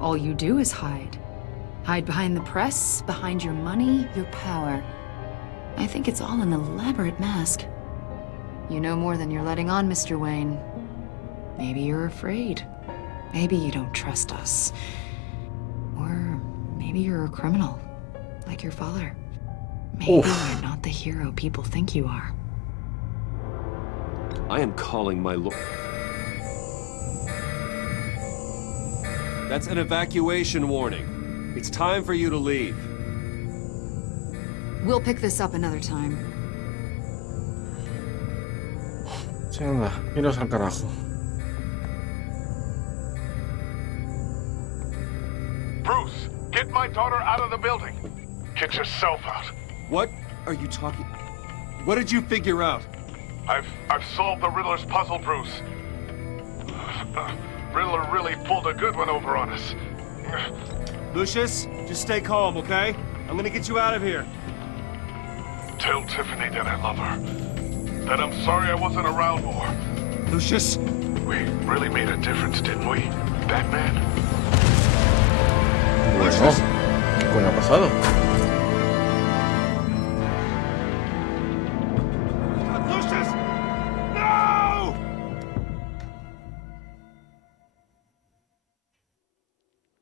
All you do is hide. Hide behind the press, behind your money, your power. I think it's all an elaborate mask. You know more than you're letting on, Mr. Wayne. Maybe you're afraid. Maybe you don't trust us. Or maybe you're a criminal, like your father. Maybe you're not the hero people think you are. I am calling my lord. That's an evacuation warning. It's time for you to leave. We'll pick this up another time. Sí, anda, iros al carajo. Bruce, get my daughter out of the building. Get yourself out. What are you talking? What did you figure out? I've solved the Riddler's puzzle, Bruce. Riddler really pulled a good one over on us. Lucius, just stay calm, okay? I'm gonna get you out of here. Tell Tiffany that I love her. That I'm sorry I wasn't around more. Lucius? We really made a difference, didn't we, Batman? Bueno, ¿qué coño ha pasado? Lucius! No!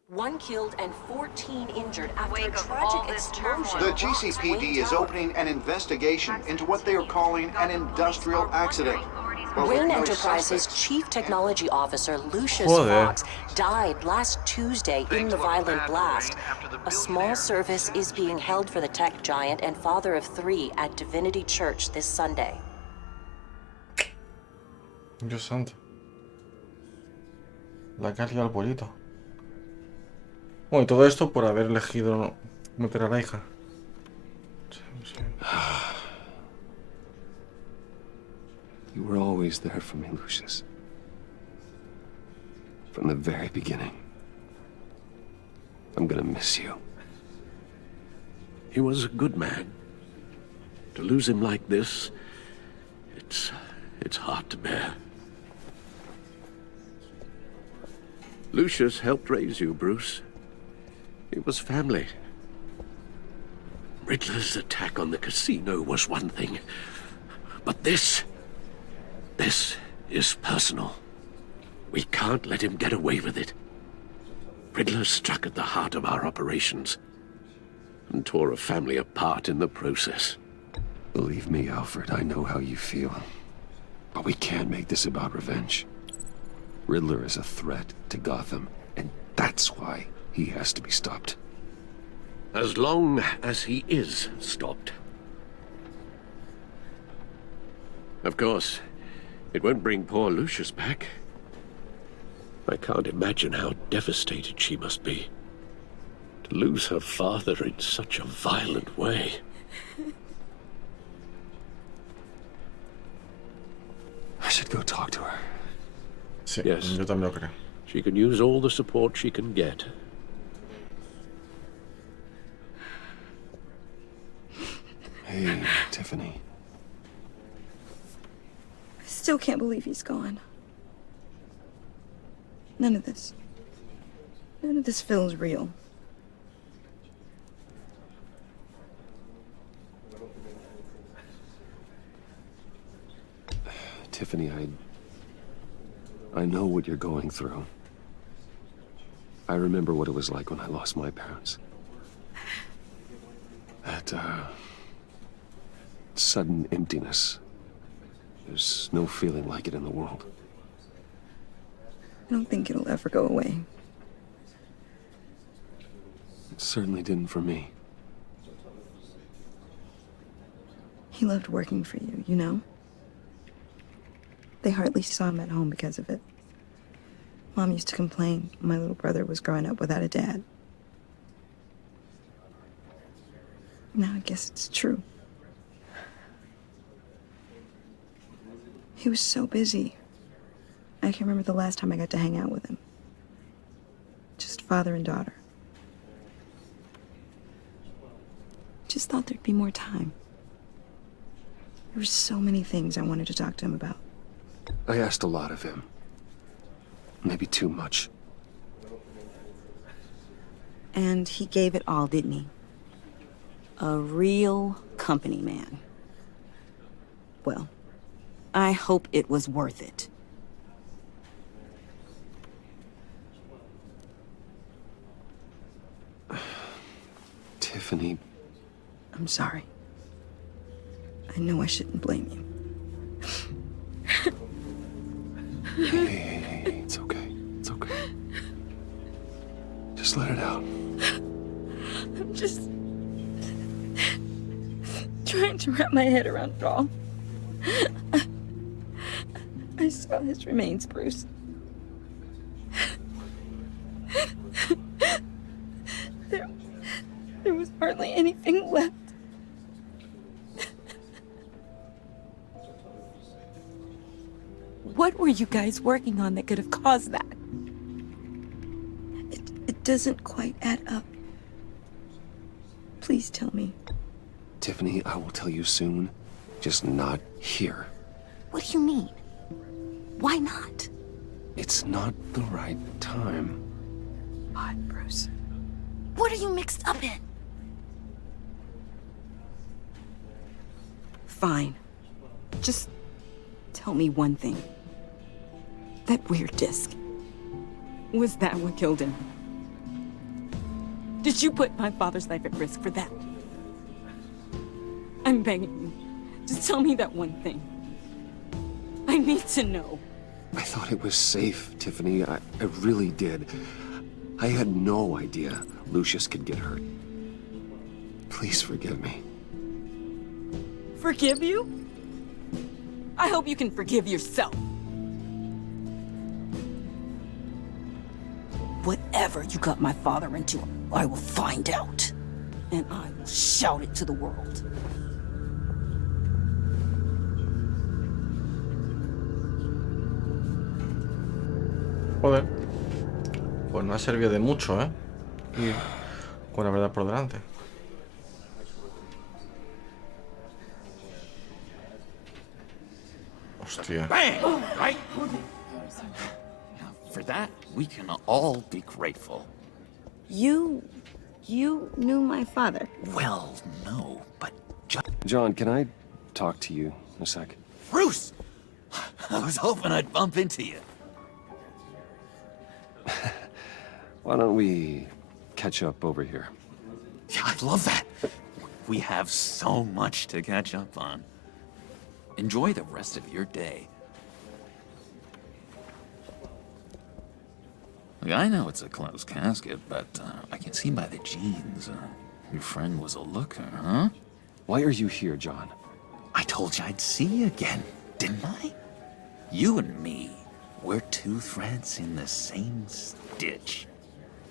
One killed and 14 injured after a tragic explosion. The GCPD is opening an investigation into what they are calling an industrial accident. Wayne Enterprises' chief technology officer, Lucius Joder. Fox, died last Tuesday in the violent blast. A small service is being held for the tech giant and father of 3 at Divinity Church this Sunday. Dios santo. La carga al polito. Bueno, y todo esto por haber elegido meter a la hija. You were always there for me, Lucius. From the very beginning. I'm gonna miss you. He was a good man. To lose him like this, it's hard to bear. Lucius helped raise you, Bruce. It was family. Riddler's attack on the casino was one thing, but this is personal. We can't let him get away with it. Riddler struck at the heart of our operations and tore a family apart in the process. Believe me, Alfred, I know how you feel. But we can't make this about revenge. Riddler is a threat to Gotham, and that's why he has to be stopped. As long as he is stopped. Of course, it won't bring poor Lucius back. I can't imagine how devastated she must be. To lose her father in such a violent way. I should go talk to her. Sí, yes, yo también lo creo. She can use all the support she can get. Hey, Tiffany. I still can't believe he's gone. None of this feels real. Tiffany, I know what you're going through. I remember what it was like when I lost my parents. That, sudden emptiness. There's no feeling like it in the world. I don't think it'll ever go away. It certainly didn't for me. He loved working for you, you know? They hardly saw him at home because of it. Mom used to complain my little brother was growing up without a dad. Now I guess it's true. He was so busy. I can't remember the last time I got to hang out with him. Just father and daughter. Just thought there'd be more time. There were so many things I wanted to talk to him about. I asked a lot of him. Maybe too much. And he gave it all, didn't he? A real company man. Well, I hope it was worth it. Tiffany. I'm sorry. I know I shouldn't blame you. Hey, it's okay. It's okay. Just let it out. I'm just trying to wrap my head around it all. I saw his remains, Bruce. There was hardly anything left. What were you guys working on that could have caused that? It doesn't quite add up. Please tell me. Tiffany, I will tell you soon. Just not here. What do you mean? Why not? It's not the right time. What, Bruce? What are you mixed up in? Fine. Just tell me one thing. That weird disc. Was that what killed him? Did you put my father's life at risk for that? I'm begging you. Just tell me that one thing. I need to know. I thought it was safe, Tiffany. I really did. I had no idea Lucius could get hurt. Please forgive me. Forgive you? I hope you can forgive yourself. Whatever you got my father into, I will find out. And I will shout it to the world. Joder. Pues no ha servido de mucho, ¿eh? Con la verdad por delante. Hostia. Bang! Right? For that, we can all be grateful. You knew my father? Well, no, but John, can I talk to you a sec? Bruce! I was hoping I'd bump into you. Why don't we catch up over here? Yeah, I'd love that. We have so much to catch up on. Enjoy the rest of your day. Yeah, I know it's a closed casket, but I can see by the jeans. Your friend was a looker, huh? Why are you here, John? I told you I'd see you again, didn't I? You and me, we're two threads in the same stitch.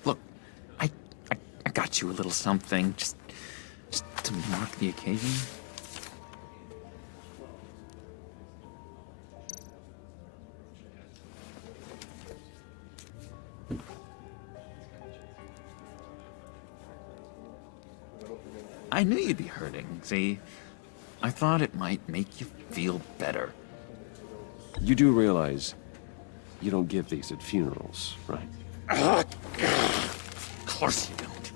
Look, I got you a little something, just to mark the occasion. I knew you'd be hurting, see? I thought it might make you feel better. You do realize you don't give these at funerals, right? Of course you don't.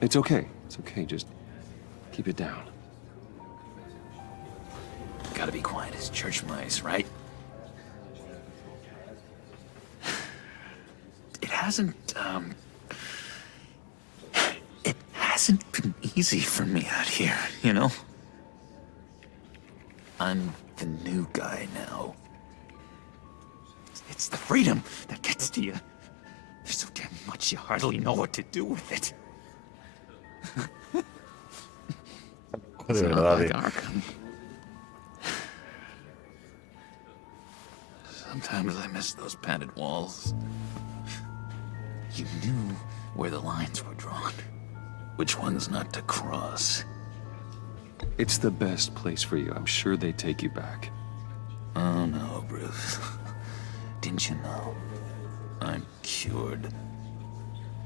It's okay. It's okay. Just keep it down. Gotta be quiet as church mice, right? It hasn't been easy for me out here, you know? I'm the new guy now. It's the freedom that gets to you. There's so damn much you hardly know what to do with it. It's not like Arkham. Sometimes I miss those padded walls. You knew where the lines were drawn. Which ones not to cross. It's the best place for you. I'm sure they take you back. Oh no, Bruce. Didn't you know? I'm cured.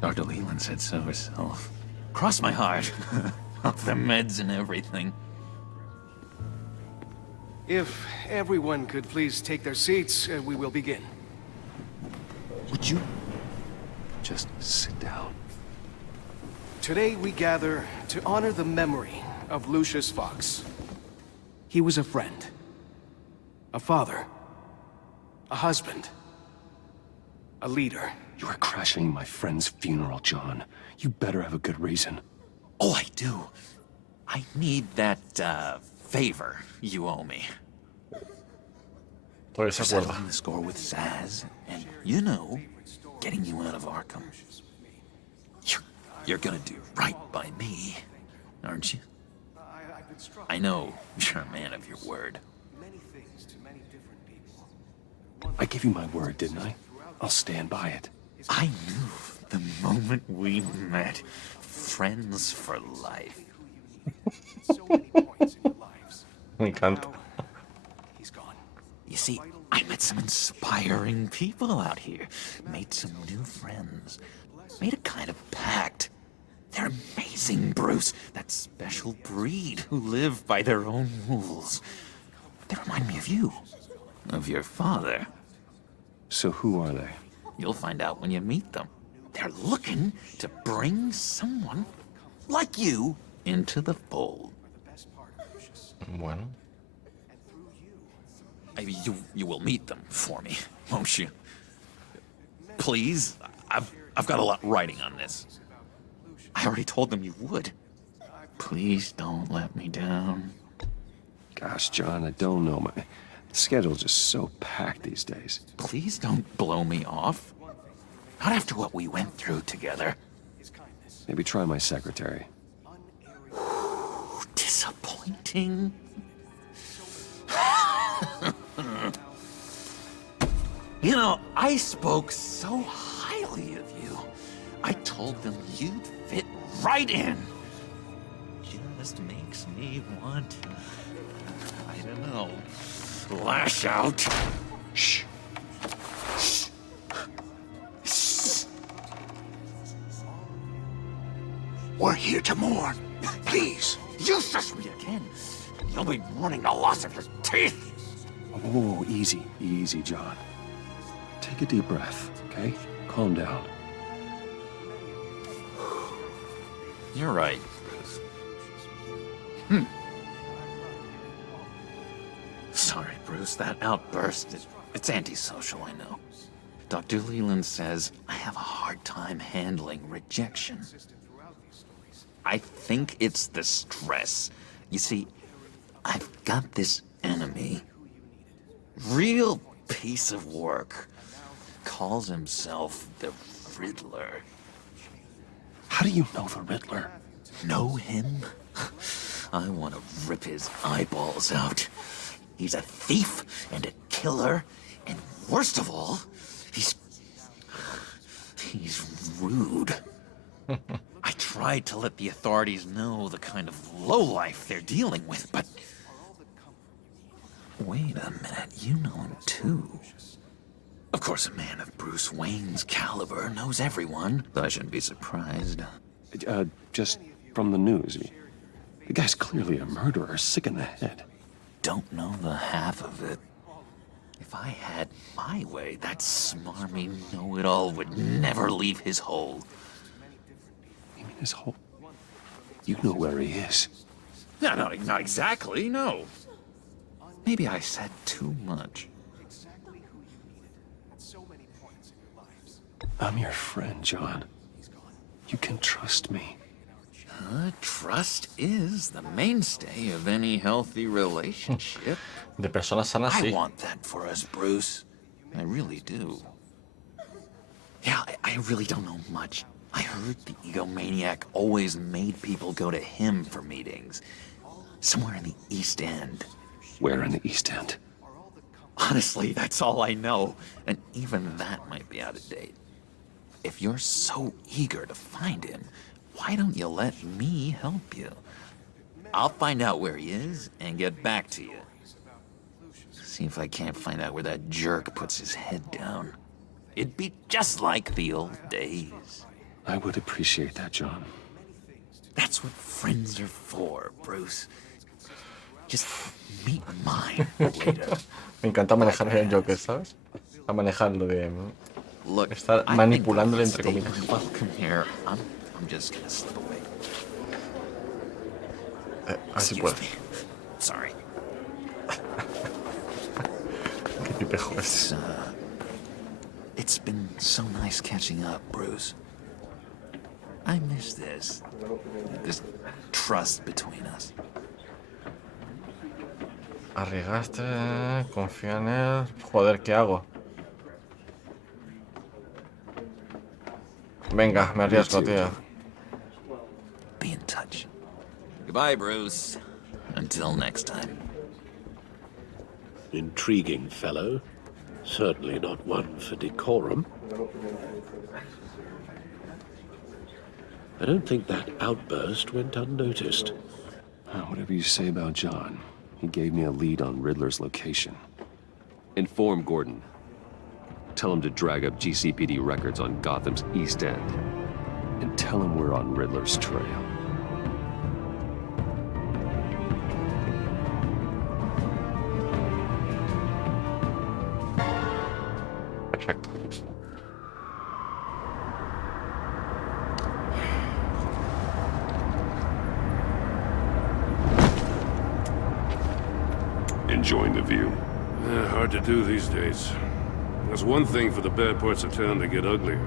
Dr. Leland said so herself. Cross my heart. Off the meds and everything. If everyone could please take their seats, we will begin. Would you just sit down? Today we gather to honor the memory of Lucius Fox. He was a friend, a father, a husband, a leader. You are crashing my friend's funeral, John. You better have a good reason. Oh, I do. I need that, favor you owe me. For settling the score with Zaz, and, you know, getting you out of Arkham. You're gonna do right by me, aren't you? I know you're a man of your word. I gave you my word, didn't I? I'll stand by it. I knew the moment we met. Friends for life. Me encanta. You see, I met some inspiring people out here. Made some new friends. Made a kind of pact. They're amazing, Bruce. That special breed who live by their own rules. They remind me of you. Of your father. So who are they? You'll find out when you meet them. They're looking to bring someone like you into the fold. Bueno. You will meet them for me, won't you? Please? I've got a lot writing on this. I already told them you would. Please don't let me down. Gosh, John, I don't know. My schedule's just so packed these days. Please don't blow me off. Not after what we went through together. Maybe try my secretary. Disappointing. You know, I spoke so highly of you. I told them you'd fit right in. Just makes me want to, I don't know, lash out. Shh. Shh. Shh. We're here to mourn. Please, useless me again. You'll be mourning the loss of your teeth. Oh, easy, easy, John. Take a deep breath, okay? Calm down. You're right, Bruce. Sorry, Bruce, that outburst, it's antisocial, I know. Dr. Leland says I have a hard time handling rejection. I think it's the stress. You see, I've got this enemy. Real piece of work. calls himself the Riddler. How do you know the Riddler? Know him? I want to rip his eyeballs out. He's a thief and a killer, and worst of all, he's rude. I tried to let the authorities know the kind of lowlife they're dealing with, but... Wait a minute, you know him too. Of course, a man of Bruce Wayne's caliber knows everyone, so I shouldn't be surprised. Just from the news. The guy's clearly a murderer, sick in the head. Don't know the half of it. If I had my way, that smarmy know-it-all would never leave his hole. You mean his hole? You know where he is. No, not exactly, no. Maybe I said too much. I'm your friend, John. You can trust me. Trust is the mainstay of any healthy relationship. De personas sanas, sí. I want that for us, Bruce. I really do. Yeah, I really don't know much. I heard the egomaniac always made people go to him for meetings. Somewhere in the East End. Where in the East End? Honestly, that's all I know. And even that might be out of date. If you're so eager to find him, why don't you let me help you? I'll find out where he is and get back to you. See if I can't find out where that jerk puts his head down. It'd be just like the old days. I would appreciate that, John. That's what friends are for, Bruce. Just meet mine later. Me encanta manejar el Joker, ¿sabes? A manejarlo de... estar manipulándole entre comillas. Welcome here. I'm just gonna slip away. Así puedo. Sorry. Qué tipejo es. It's been so nice catching up, Bruce. I miss this trust between us. Arriesgaste, confía en él. Joder, ¿qué hago? Venga, me arriesgo, tío. Be in touch. Goodbye, Bruce. Until next time. Intriguing fellow. Certainly not one for decorum. I don't think that outburst went unnoticed. Whatever you say about John, he gave me a lead on Riddler's location. Inform Gordon. Tell him to drag up GCPD records on Gotham's East End. And tell him we're on Riddler's trail. Perfecto. Enjoying the view? Hard to do these days. There's one thing for the bad parts of town to get uglier.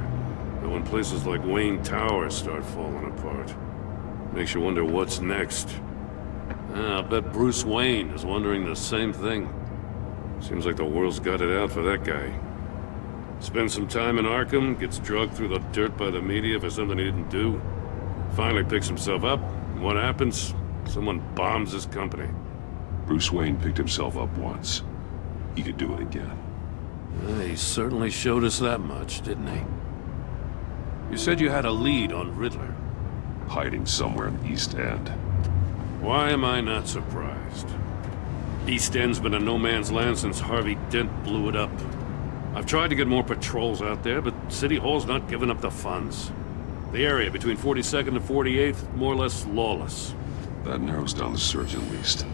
But when places like Wayne Tower start falling apart, makes you wonder what's next. I'll bet Bruce Wayne is wondering the same thing. Seems like the world's got it out for that guy. Spends some time in Arkham, gets dragged through the dirt by the media for something he didn't do. Finally picks himself up, and what happens? Someone bombs his company. Bruce Wayne picked himself up once. He could do it again. He certainly showed us that much, didn't he? You said you had a lead on Riddler. Hiding somewhere in the East End. Why am I not surprised? East End's been a no-man's land since Harvey Dent blew it up. I've tried to get more patrols out there, but City Hall's not giving up the funds. The area between 42nd and 48th, more or less lawless. That narrows down the search at least.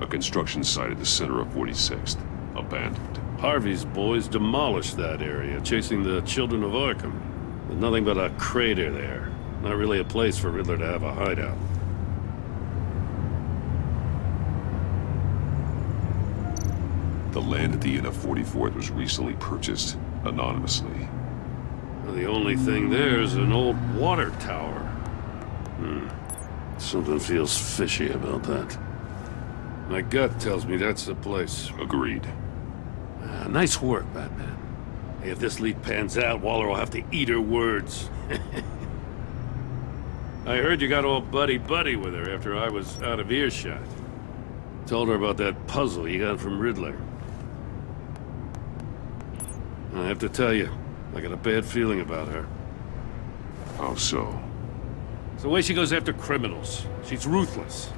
A construction site at the center of 46th. Abandoned. Harvey's boys demolished that area, chasing the children of Arkham. There's nothing but a crater there. Not really a place for Riddler to have a hideout. The land at the end of 44th was recently purchased, anonymously. The only thing there is an old water tower. Something feels fishy about that. My gut tells me that's the place. Agreed. Nice work, Batman. Hey, if this lead pans out, Waller will have to eat her words. I heard you got all buddy-buddy with her after I was out of earshot. Told her about that puzzle you got from Riddler. I have to tell you, I got a bad feeling about her. How so? It's the way she goes after criminals. She's ruthless.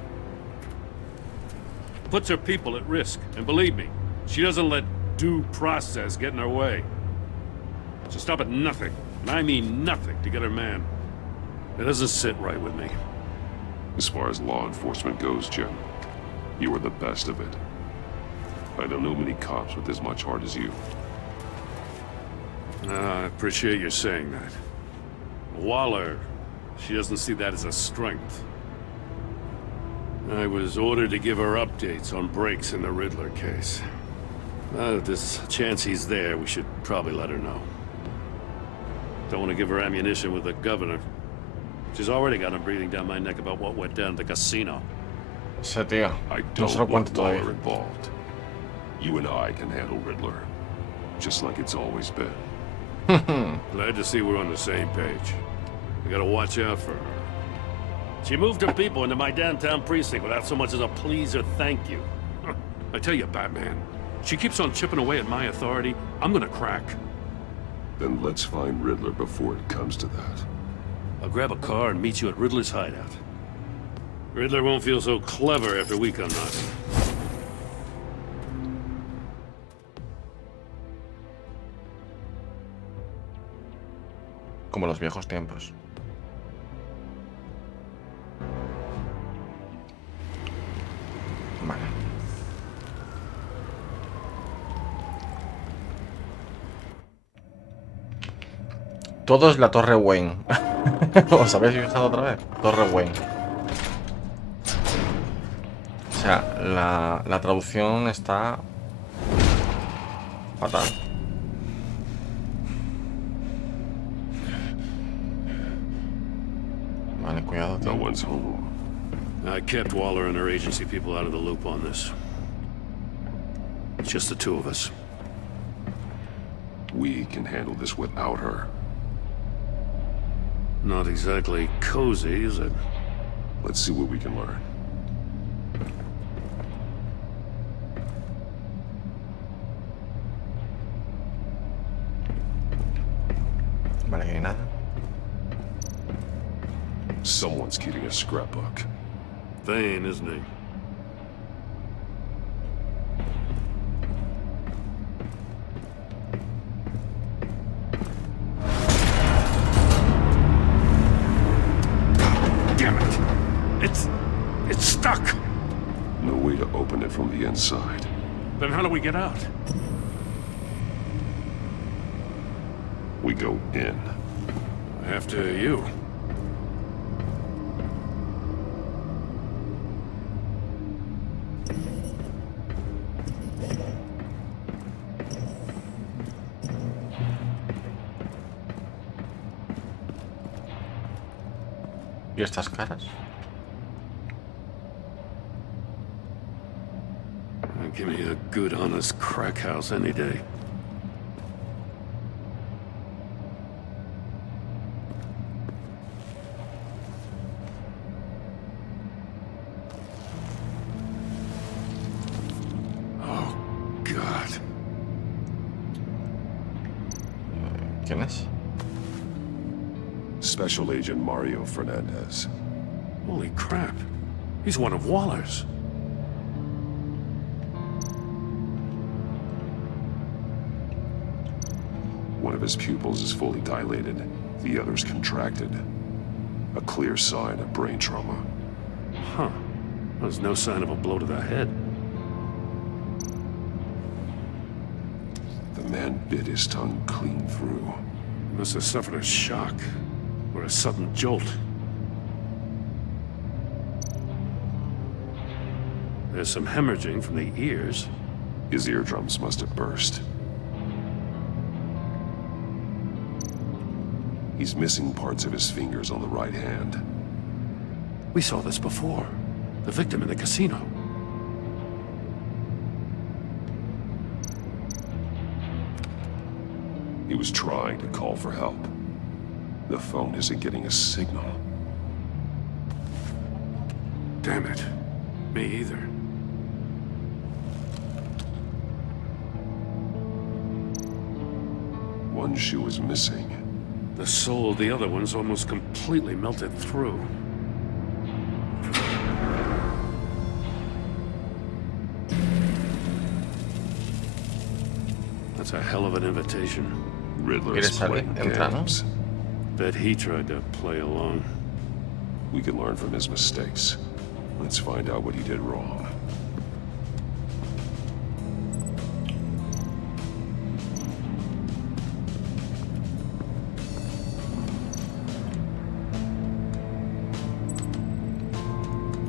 Puts her people at risk, and believe me, she doesn't let due process get in her way. She'll stop at nothing, and I mean nothing, to get her man. It doesn't sit right with me. As far as law enforcement goes, Jim, you are the best of it. I don't know many cops with as much heart as you. I appreciate you saying that. Waller, she doesn't see that as a strength. I was ordered to give her updates on breaks in the Riddler case. If there's a chance he's there, we should probably let her know. Don't want to give her ammunition with the governor. She's already got him breathing down my neck about what went down at the casino. I don't want Waller involved. You and I can handle Riddler, just like it's always been. Glad to see we're on the same page. We gotta watch out for her. She moved her people into my downtown precinct without so much as a please or thank you. I tell you, Batman, she keeps on chipping away at my authority, I'm gonna crack. Then let's find Riddler before it comes to that. I'll grab a car and meet you at Riddler's hideout. Riddler won't feel so clever after we come knocking. Como los viejos tiempos. Vale. Todo es la Torre Wayne. ¿Os habéis fijado otra vez? Torre Wayne. O sea, la traducción está fatal. Vale, cuidado, tío. No one's home. I kept Waller and her agency people out of the loop on this. It's just the two of us. We can handle this without her. Not exactly cozy, is it? Let's see what we can learn. Vale, que hay nada. Someone's keeping a scrapbook. Thane, isn't he? Damn it! It's stuck! No way to open it from the inside. Then how do we get out? We go in. After you. ¿Y estas caras? Give me a good, honest crack house any day. Oh, God. ¿Quién es? Special Agent Mario Fernandez. Holy crap. He's one of Waller's. One of his pupils is fully dilated. The other's contracted. A clear sign of brain trauma. Huh. There's no sign of a blow to the head. The man bit his tongue clean through. He must have suffered a shock. Or a sudden jolt. There's some hemorrhaging from the ears. His eardrums must have burst. He's missing parts of his fingers on the right hand. We saw this before. The victim in the casino. He was trying to call for help. The phone isn't getting a signal. Damn it. Me either. One shoe is missing. The sole of the other one's almost completely melted through. That's a hell of an invitation. Riddler's playing games. Bet he tried to play along. We can learn from his mistakes. Let's find out what he did wrong.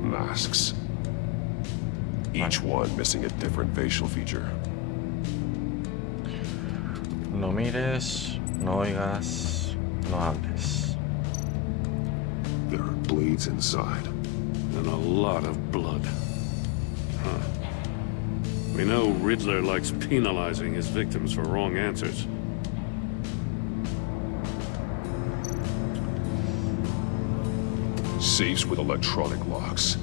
Masks. Each one missing a different facial feature. No mires, no oigas, no hables. There are bleeds inside. And a lot of blood. Huh. We know Riddler likes penalizing his victims for wrong answers. Safes with electronic locks.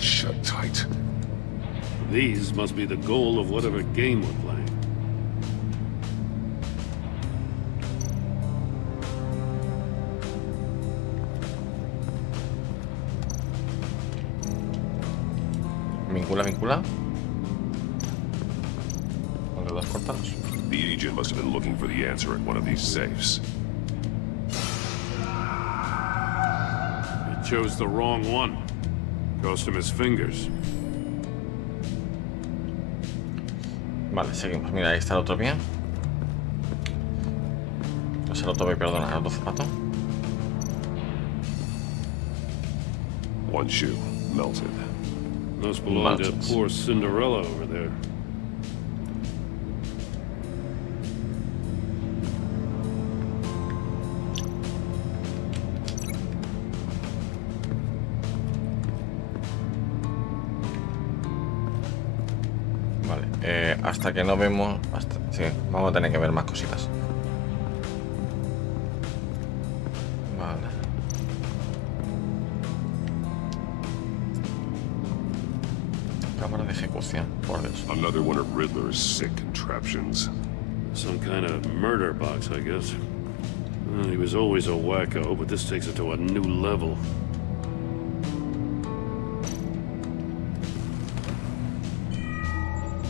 Shut tight. These must be the goal of whatever game we're playing. Vincula. Con los dos cortados. The agent must have been looking for the answer at one of these safes. He chose the wrong one. Cost him his fingers. Vale, seguimos. Mira, ahí está el otro pie. No es el otro pie, perdona, el otro zapato. One shoe, melted. Must belong to poor Cinderella over there. Vale, hasta que no vemos... sí, vamos a tener que ver más cositas. Vale. Cámara de ejecución, por Dios. Another one of Riddler's sick contraptions. Some kind of murder box, I guess. Well, he was always a wacko, but this takes it to a new level.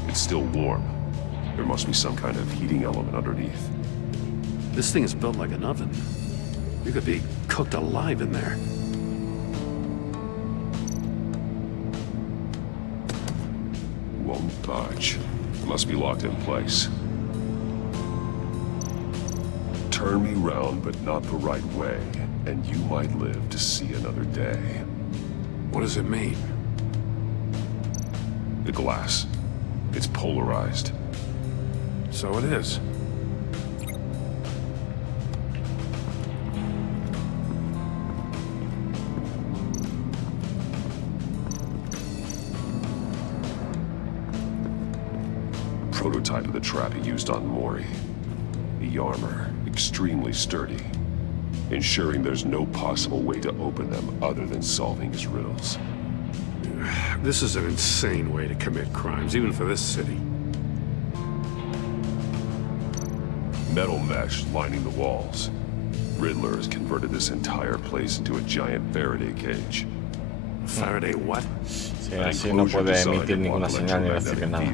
It's still warm. There must be some kind of heating element underneath. This thing is built like an oven. You could be cooked alive in there. Won't budge. Must be locked in place. Turn me round, but not the right way, and you might live to see another day. What does it mean? The glass. It's polarized. So it is. Prototype of the trap he used on Mori. The armor, extremely sturdy, ensuring there's no possible way to open them other than solving his riddles. This is an insane way to commit crimes, even for this city. Metal mesh lining the walls. Riddler has converted this entire place into a giant Faraday cage. Faraday what? Sí, así no puede emitir ninguna señal ni recibir nada.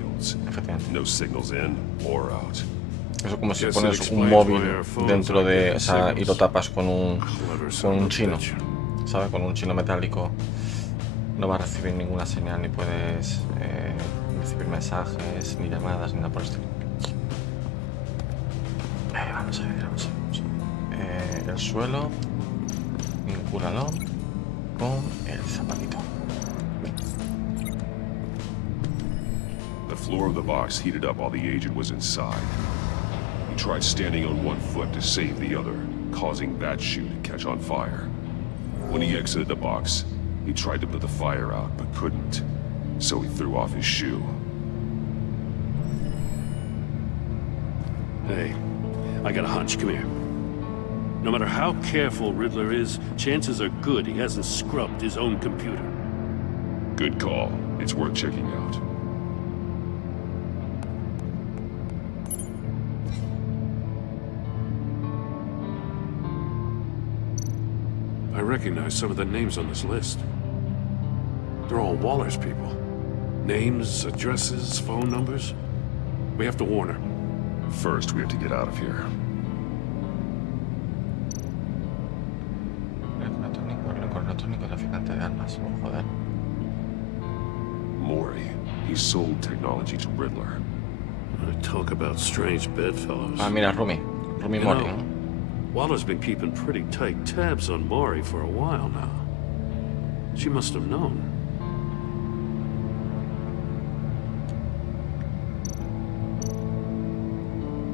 No signals in or out. Eso como si pones un móvil dentro de... O sea, y lo tapas con un chino. ¿Sabes? Con un chino metálico. No va a recibir ninguna señal, ni puedes recibir mensajes, ni llamadas, ni nada por el estilo. Vamos a ver. El suelo, vincúlalo con el zapatito. The floor of the box heated up while the agent was inside. He tried standing on one foot to save the other, causing that shoe to catch on fire. When he exited the box, he tried to put the fire out, but couldn't, so he threw off his shoe. Hey, I got a hunch. Come here. No matter how careful Riddler is, chances are good he hasn't scrubbed his own computer. Good call. It's worth checking out. I recognize some of the names on this list. They're all Waller's people. Names, addresses, phone numbers. We have to warn her. First, we have to get out of here. Mori. He sold technology to Riddler. Talk about strange bedfellows. Ah, mira, Rumi. Rumi Mori. Waller's been keeping pretty tight tabs on Mori for a while now. She must have known.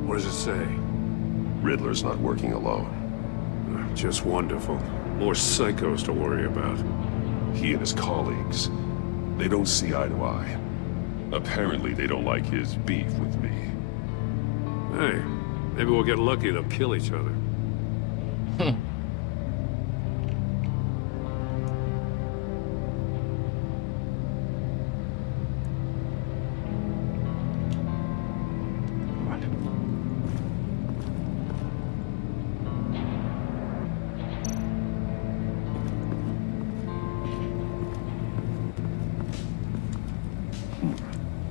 What does it say? Riddler's not working alone. Just wonderful. More psychos to worry about. He and his colleagues, they don't see eye to eye. Apparently, they don't like his beef with me. Hey, maybe we'll get lucky. They'll kill each other.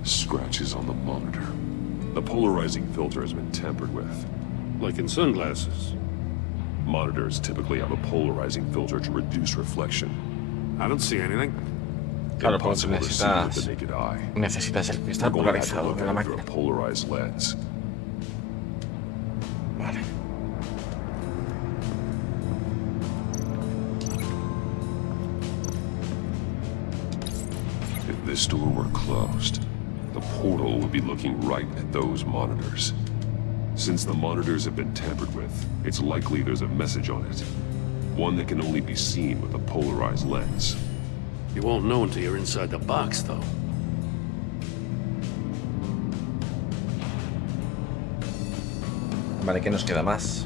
Scratches on the monitor. The polarizing filter has been tampered with. Like in sunglasses. Monitors typically have a polarizing filter to reduce reflection. I don't see anything. Claro, porque Impossible to see with the naked eye. necesitas el cristal We're going to have to polarizado look de la at it through máquina. a polarized lens. Vale. If this door were closed, the portal would be looking right at those monitors. Since the monitors have been tampered with, it's likely there's a message on it. One that can only be seen with a polarized lens. You won't know until you're inside the box, though. Vale, ¿qué nos queda más?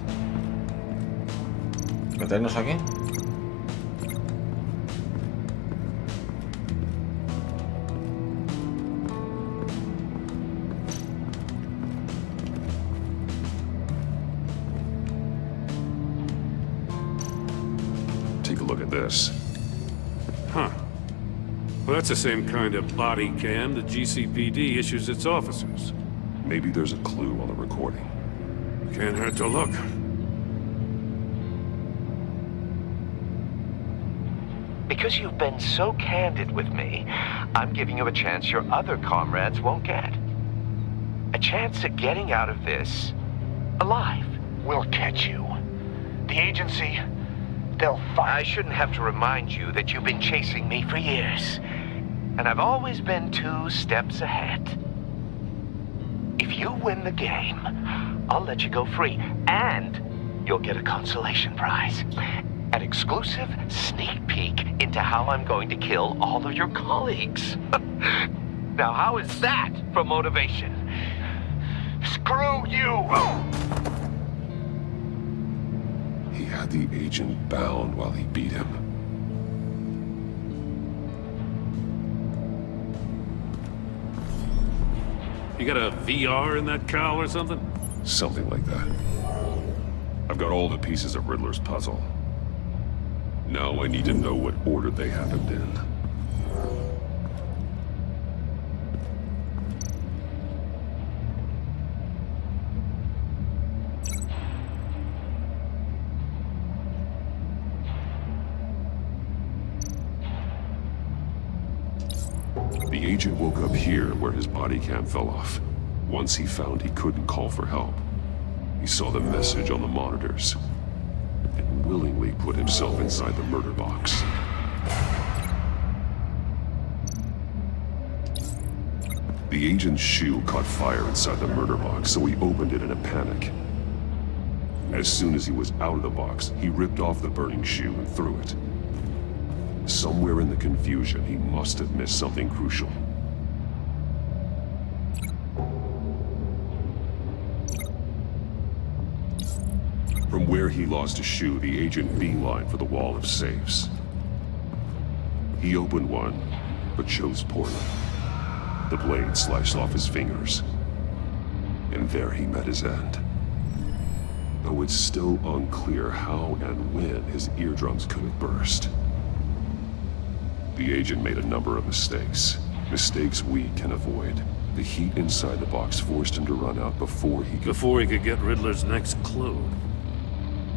¿Meternos aquí? Take a look at this. Huh. Well, that's the same kind of body cam the GCPD issues its officers. Maybe there's a clue on the recording. Can't hurt to look. Because you've been so candid with me, I'm giving you a chance your other comrades won't get. A chance at getting out of this alive. We'll catch you. The agency, they'll find... I shouldn't have to remind you that you've been chasing me for years. And I've always been 2 steps ahead. If you win the game, I'll let you go free. And you'll get a consolation prize. An exclusive sneak peek into how I'm going to kill all of your colleagues. Now, how is that for motivation? Screw you! He had the agent bound while he beat him. You got a VR in that cowl or something? Something like that. I've got all the pieces of Riddler's puzzle. Now I need to know what order they happened in. The agent woke up here where his body cam fell off. Once he found he couldn't call for help, he saw the message on the monitors and willingly put himself inside the murder box. The agent's shoe caught fire inside the murder box, so he opened it in a panic. As soon as he was out of the box, he ripped off the burning shoe and threw it. Somewhere in the confusion, he must have missed something crucial. From where he lost a shoe, the agent beelined for the wall of safes. He opened one, but chose poorly. The blade sliced off his fingers. And there he met his end. Though it's still unclear how and when his eardrums could have burst. The agent made a number of mistakes. Mistakes we can avoid. The heat inside the box forced him to run out before he could get Riddler's next clue.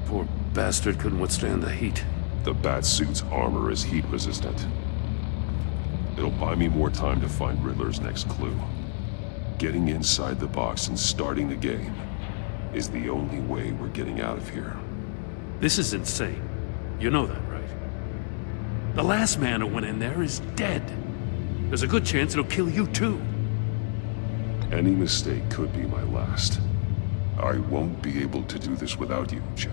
Poor bastard couldn't withstand the heat. The Batsuit's armor is heat resistant. It'll buy me more time to find Riddler's next clue. Getting inside the box and starting the game is the only way we're getting out of here. This is insane. You know that, right? The last man who went in there is dead. There's a good chance it'll kill you too. Any mistake could be my last. I won't be able to do this without you, Jim.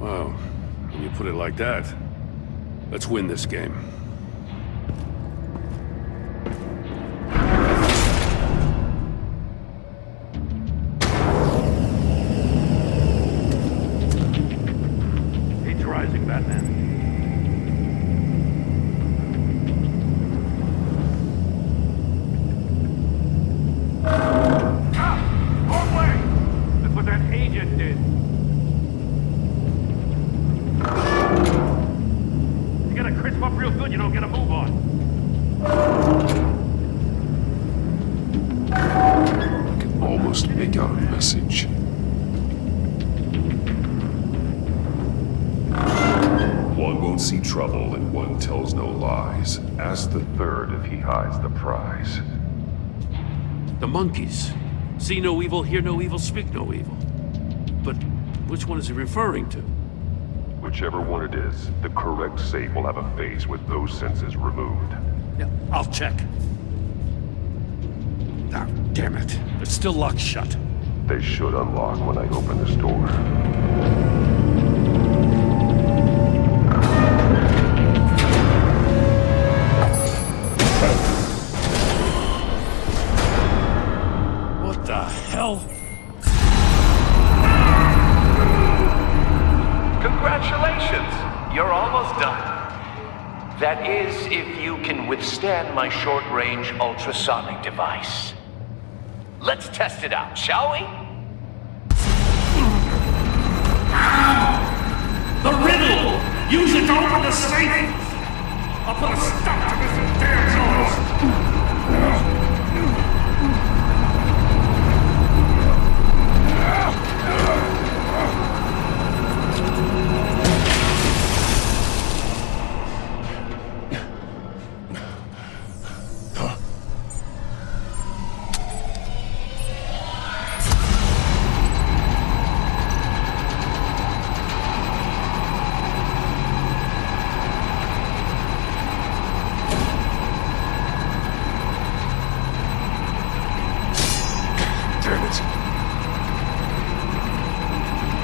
Wow, when you put it like that, let's win this game. Heat's rising, Batman. See trouble and one tells no lies. Ask the third if he hides the prize. The monkeys. See no evil, hear no evil, speak no evil. But which one is he referring to? Whichever one it is, the correct safe will have a face with those senses removed. Yeah, I'll check. Ah, damn it. It's still locked shut. They should unlock when I open this door. Congratulations! You're almost done. That is, if you can withstand my short-range ultrasonic device. Let's test it out, shall we? The riddle! Use it to open the safe! I'll put a stop to this damn noise!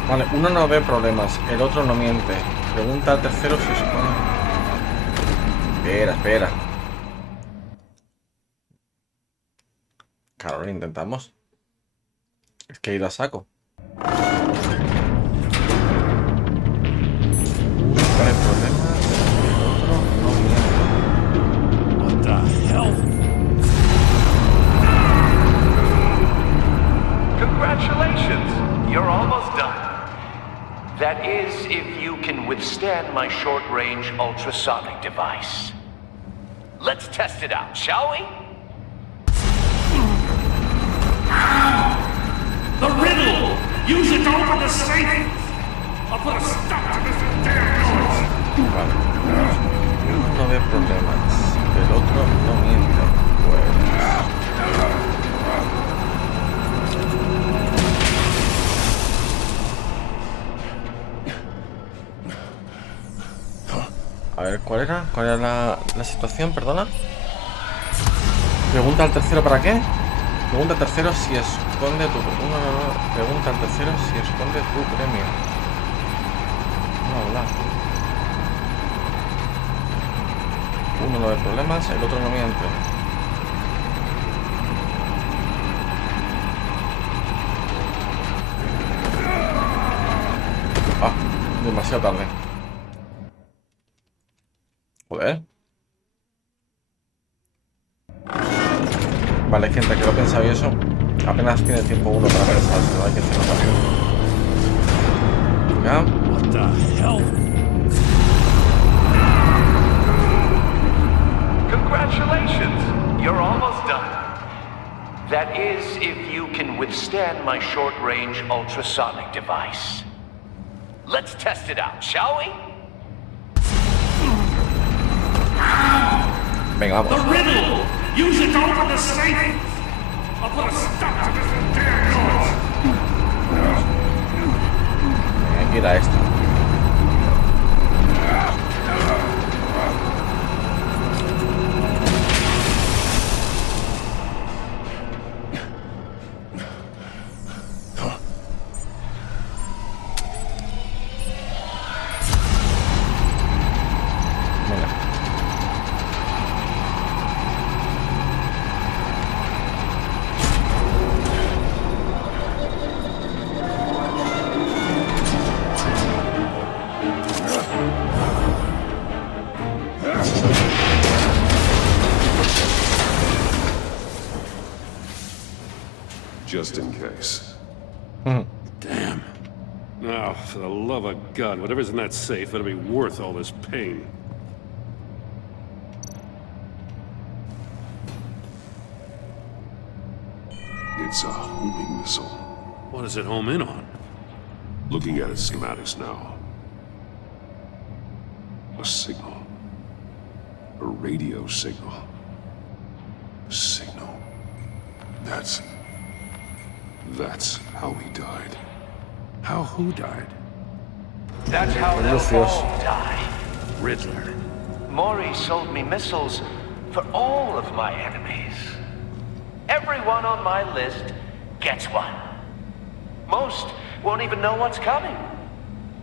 Vale, uno no ve problemas, el otro no miente. Pregunta al tercero si se pone... Espera. Claro, lo intentamos. Es que he ido a saco. Uno pone problemas, el otro no miente. What the hell? Congratulations! You're almost done. That is, if you can withstand my short-range ultrasonic device. Let's test it out, shall we? The riddle! Use it to open the safe! I'll put a stop to this damn noise! Vale. Uno no ve problemas, el otro no miente. Pues... A ver, ¿cuál era? ¿Cuál era la situación? Perdona. Pregunta al tercero ¿para qué? Pregunta al tercero si esconde tu... Pregunta al tercero si esconde tu premio. No habla. Uno no ve problemas, el otro no miente. Demasiado tarde. Joder. Vale, gente, que lo he pensado y eso. Apenas tiene tiempo uno para pensárselo. Hay que hacerlo rápido. Venga. What the hell? Congratulations! You're almost done. That is, if you can withstand my short-range ultrasonic device. Let's test it out, shall we? Venga, vamos. The riddle! Use it to open the safe! I'll put a stop to this damn noise! Mira esto. Just in case. Damn. Now, for the love of God, whatever's in that safe better be worth all this pain. It's a homing missile. What does it home in on? Looking at its schematics now. A signal. A radio signal. Signal. That's how he died. How who died? That's how they'll all die. Riddler. Maury sold me missiles for all of my enemies. Everyone on my list gets one. Most won't even know what's coming.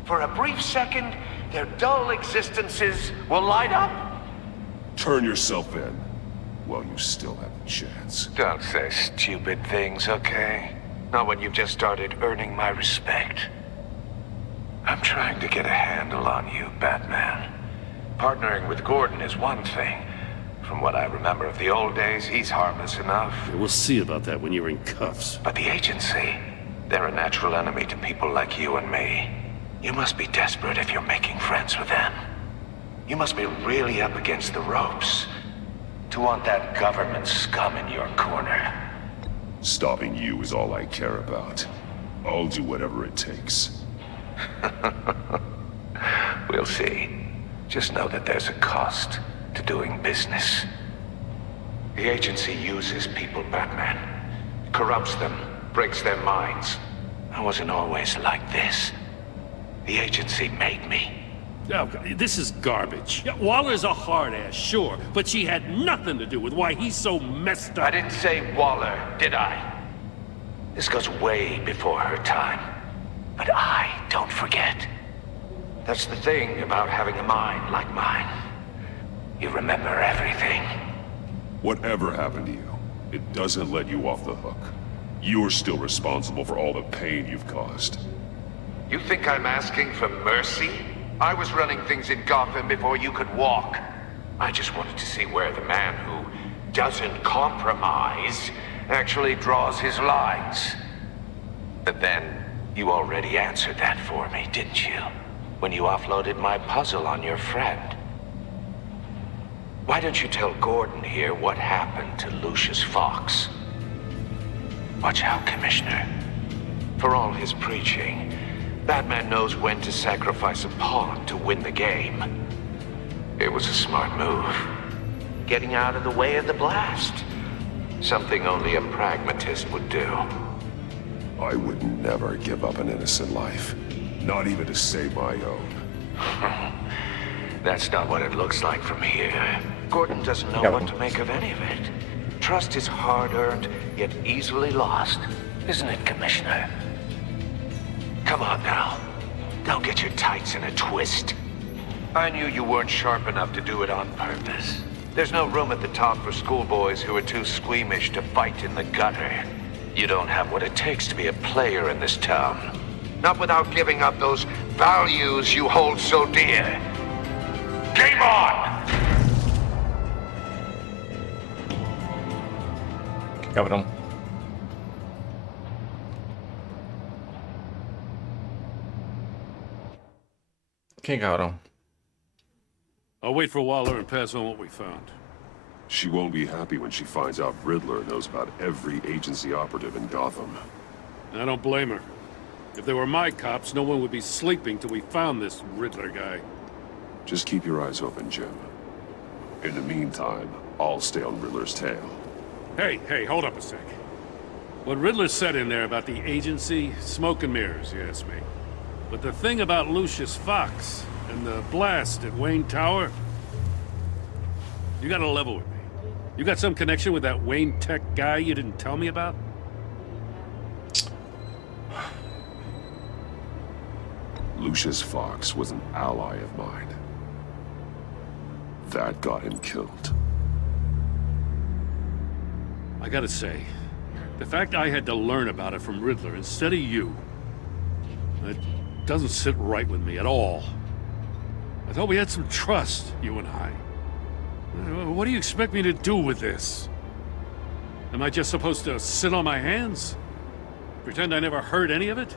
For a brief second, their dull existences will light up. Turn yourself in while you still have a chance. Don't say stupid things, okay? Not when you've just started earning my respect. I'm trying to get a handle on you, Batman. Partnering with Gordon is one thing. From what I remember of the old days, he's harmless enough. We'll see about that when you're in cuffs. But the agency, they're a natural enemy to people like you and me. You must be desperate if you're making friends with them. You must be really up against the ropes to want that government scum in your corner. Stopping you is all I care about. I'll do whatever it takes. We'll see. Just know that there's a cost to doing business. The agency uses people, Batman. Corrupts them, breaks their minds. I wasn't always like this. The agency made me. Oh, this is garbage. Yeah, Waller's a hard-ass, sure, but she had nothing to do with why he's so messed up. I didn't say Waller, did I? This goes way before her time. But I don't forget. That's the thing about having a mind like mine. You remember everything. Whatever happened to you, it doesn't let you off the hook. You're still responsible for all the pain you've caused. You think I'm asking for mercy? I was running things in Gotham before you could walk. I just wanted to see where the man who doesn't compromise actually draws his lines. But then, you already answered that for me, didn't you? When you offloaded my puzzle on your friend. Why don't you tell Gordon here what happened to Lucius Fox? Watch out, Commissioner. For all his preaching, Batman knows when to sacrifice a pawn to win the game. It was a smart move. Getting out of the way of the blast. Something only a pragmatist would do. I would never give up an innocent life. Not even to save my own. That's not what it looks like from here. Gordon doesn't know what to make of any of it. Trust is hard-earned, yet easily lost. Isn't it, Commissioner? Come on now. Don't get your tights in a twist. I knew you weren't sharp enough to do it on purpose. There's no room at the top for schoolboys who are too squeamish to fight in the gutter. You don't have what it takes to be a player in this town. Not without giving up those values you hold so dear. Game on! Qué cabrón. Qué cabrón. I'll wait for Waller and pass on what we found. She won't be happy when she finds out Riddler knows about every agency operative in Gotham. I don't blame her. If they were my cops, no one would be sleeping till we found this Riddler guy. Just keep your eyes open, Jim. In the meantime, I'll stay on Riddler's tail. Hey, hold up a sec. What Riddler said in there about the agency, smoke and mirrors, you ask me. But the thing about Lucius Fox and the blast at Wayne Tower, you gotta level with me. You got some connection with that Wayne Tech guy you didn't tell me about? Lucius Fox was an ally of mine. That got him killed. I gotta say, the fact I had to learn about it from Riddler instead of you, it doesn't sit right with me at all. I thought we had some trust, you and I. What do you expect me to do with this? Am I just supposed to sit on my hands? Pretend I never heard any of it?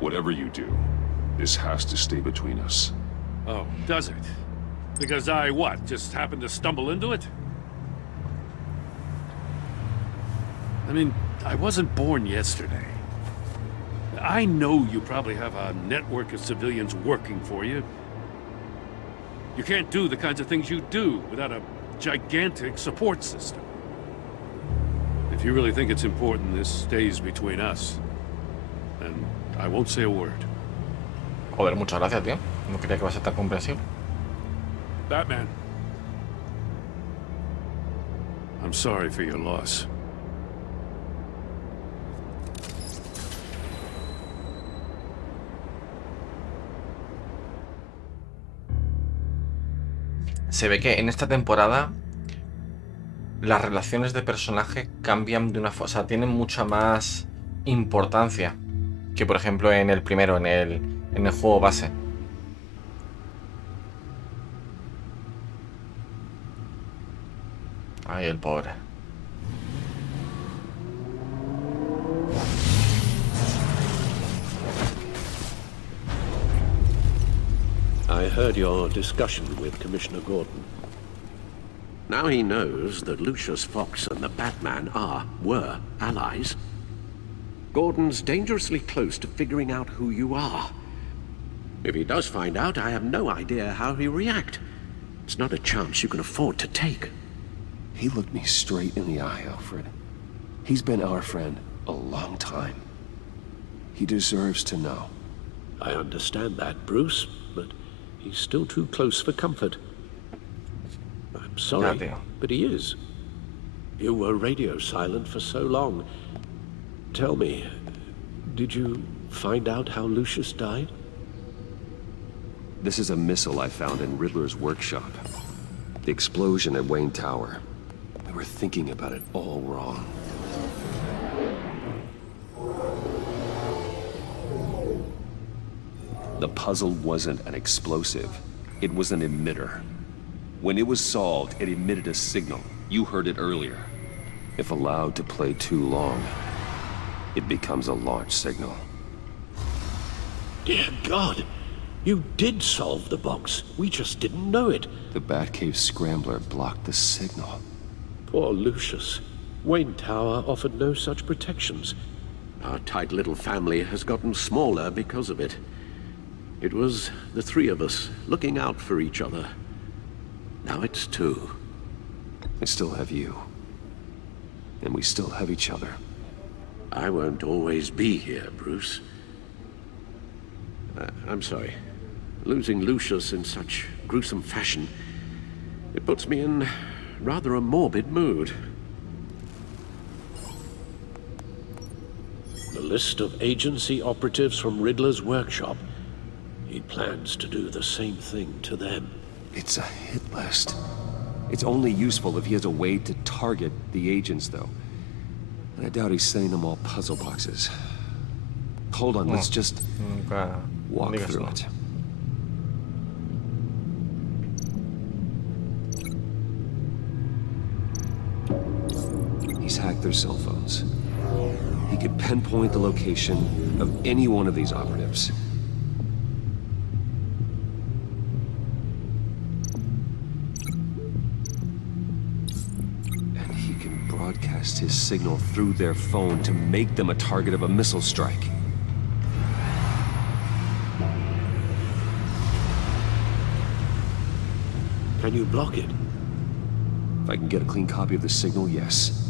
Whatever you do, this has to stay between us. Oh, does it? Because I, what, just happened to stumble into it? I mean, I wasn't born yesterday. I know you probably have a network of civilians working for you. You can't do the kinds of things you do without a gigantic support system. If you really think it's important this stays between us, then I won't say a word. Joder, muchas gracias, tío. No creía que iba a ser tan comprensivo. Batman. I'm sorry for your loss. Se ve que en esta temporada las relaciones de personaje cambian de una forma, o sea, tienen mucha más importancia que por ejemplo en el primero, en el juego base. Ay, el pobre. I heard your discussion with Commissioner Gordon. Now he knows that Lucius Fox and the Batman were allies. Gordon's dangerously close to figuring out who you are. If he does find out, I have no idea how he'll react. It's not a chance you can afford to take. He looked me straight in the eye, Alfred. He's been our friend a long time. He deserves to know. I understand that, Bruce, but he's still too close for comfort. I'm sorry, but he is. You were radio silent for so long. Tell me, did you find out how Lucius died? This is a missile I found in Riddler's workshop. The explosion at Wayne Tower. We were thinking about it all wrong. The puzzle wasn't an explosive. It was an emitter. When it was solved, it emitted a signal. You heard it earlier. If allowed to play too long, it becomes a launch signal. Dear God, you did solve the box. We just didn't know it. The Batcave Scrambler blocked the signal. Poor Lucius. Wayne Tower offered no such protections. Our tight little family has gotten smaller because of it. It was the three of us looking out for each other. Now it's two. I still have you. And we still have each other. I won't always be here, Bruce. I'm sorry. Losing Lucius in such gruesome fashion, it puts me in rather a morbid mood. The list of agency operatives from Riddler's workshop. He plans to do the same thing to them. It's a hit list. It's only useful if he has a way to target the agents, though. And I doubt he's sending them all puzzle boxes. Hold on, let's just walk digas through no. it. He's hacked their cell phones. He could pinpoint the location of any one of these operatives. And he can broadcast his signal through their phone to make them a target of a missile strike. Can you block it? If I can get a clean copy of the signal, yes.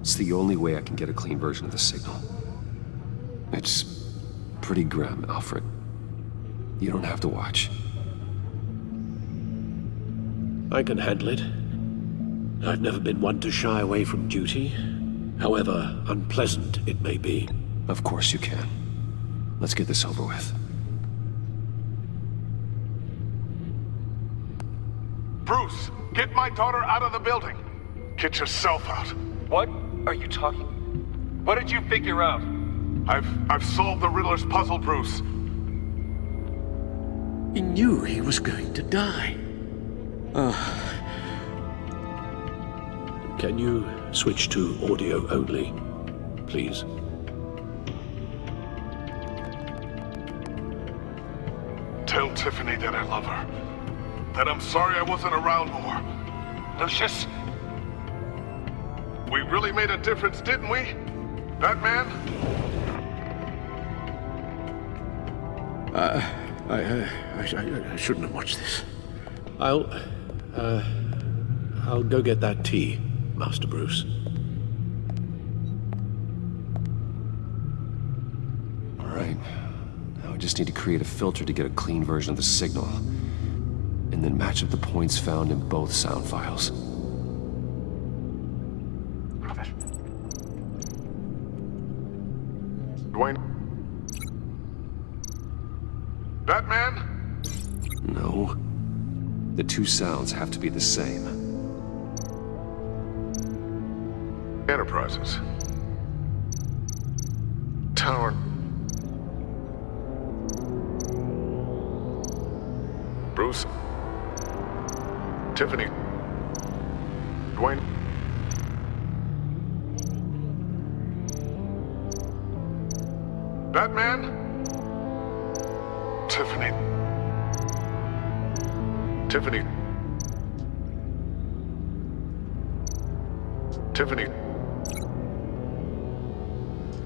It's the only way I can get a clean version of the signal. It's pretty grim, Alfred. You don't have to watch. I can handle it. I've never been one to shy away from duty, however unpleasant it may be. Of course you can. Let's get this over with. Bruce, get my daughter out of the building. Get yourself out. What are you talking? What did you figure out? I've solved the Riddler's puzzle, Bruce. He knew he was going to die. Can you switch to audio only, please? Tell Tiffany that I love her. That I'm sorry I wasn't around more. Lucius? We really made a difference, didn't we? Batman? I shouldn't have watched this. I'll go get that tea, Master Bruce. All right. Now I just need to create a filter to get a clean version of the signal. And then match up the points found in both sound files. Dwayne? Batman? No. The two sounds have to be the same. Enterprises. Tower. Bruce. Tiffany. Dwayne. Batman? Tiffany. Tiffany. Tiffany.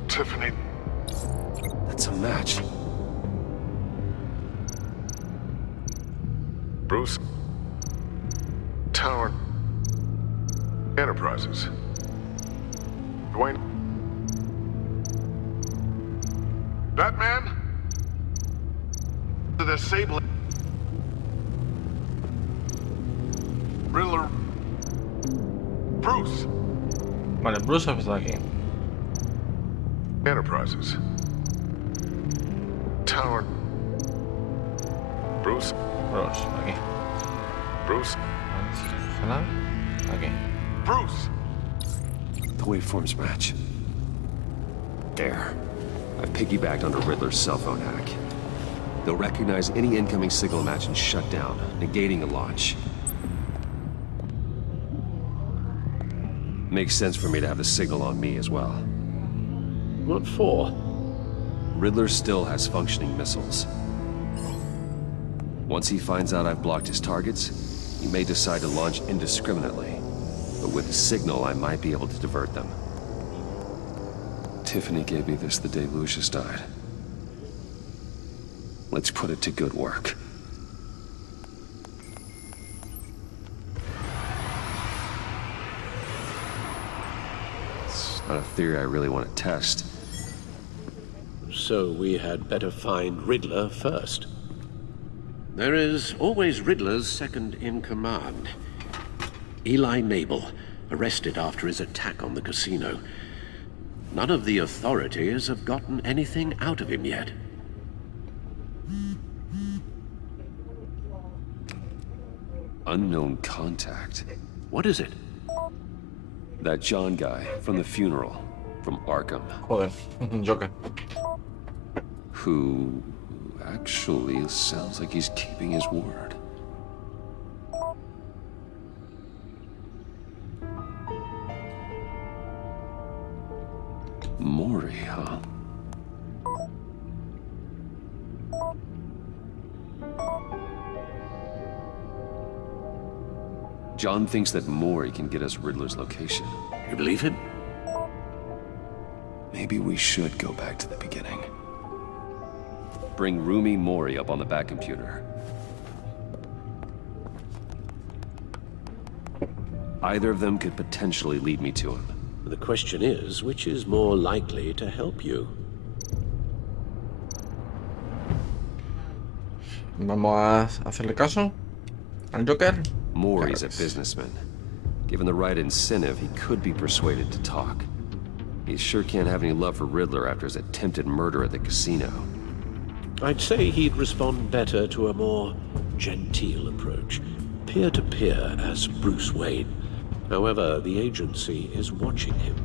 Tiffany. That's a match. Bruce. Tower. Enterprises. Dwayne. Batman? The disabling. Riddler. Bruce. Vale, Bruce ha empezado aquí. Enterprises. Tower. Bruce. Bruce, aquí. Bruce. Aquí. Bruce. The waveforms match. There. I've piggybacked onto Riddler's cell phone hack. They'll recognize any incoming signal match and shut down, negating a launch. Makes sense for me to have the signal on me as well. What for? Riddler still has functioning missiles. Once he finds out I've blocked his targets, he may decide to launch indiscriminately. But with the signal, I might be able to divert them. Tiffany gave me this the day Lucius died. Let's put it to good work. It's not a theory I really want to test. So we had better find Riddler first. There is always Riddler's second in command. Eli Nabel, arrested after his attack on the casino. None of the authorities have gotten anything out of him yet. Unknown contact. What is it? That John guy from the funeral, from Arkham. Joder, Joker. Who actually sounds like he's keeping his word. Mori, huh? John thinks that Mori can get us Riddler's location. You believe him? Maybe we should go back to the beginning. Bring Rumi Mori up on the back computer. Either of them could potentially lead me to him. The question is, which is more likely to help you? Vamos a hacerle caso al Joker. Mori's a businessman. Given the right incentive, he could be persuaded to talk. He sure can't have any love for Riddler after his attempted murder at the casino. I'd say he'd respond better to a more genteel approach. Peer-to-peer as Bruce Wayne. However, the agency is watching him.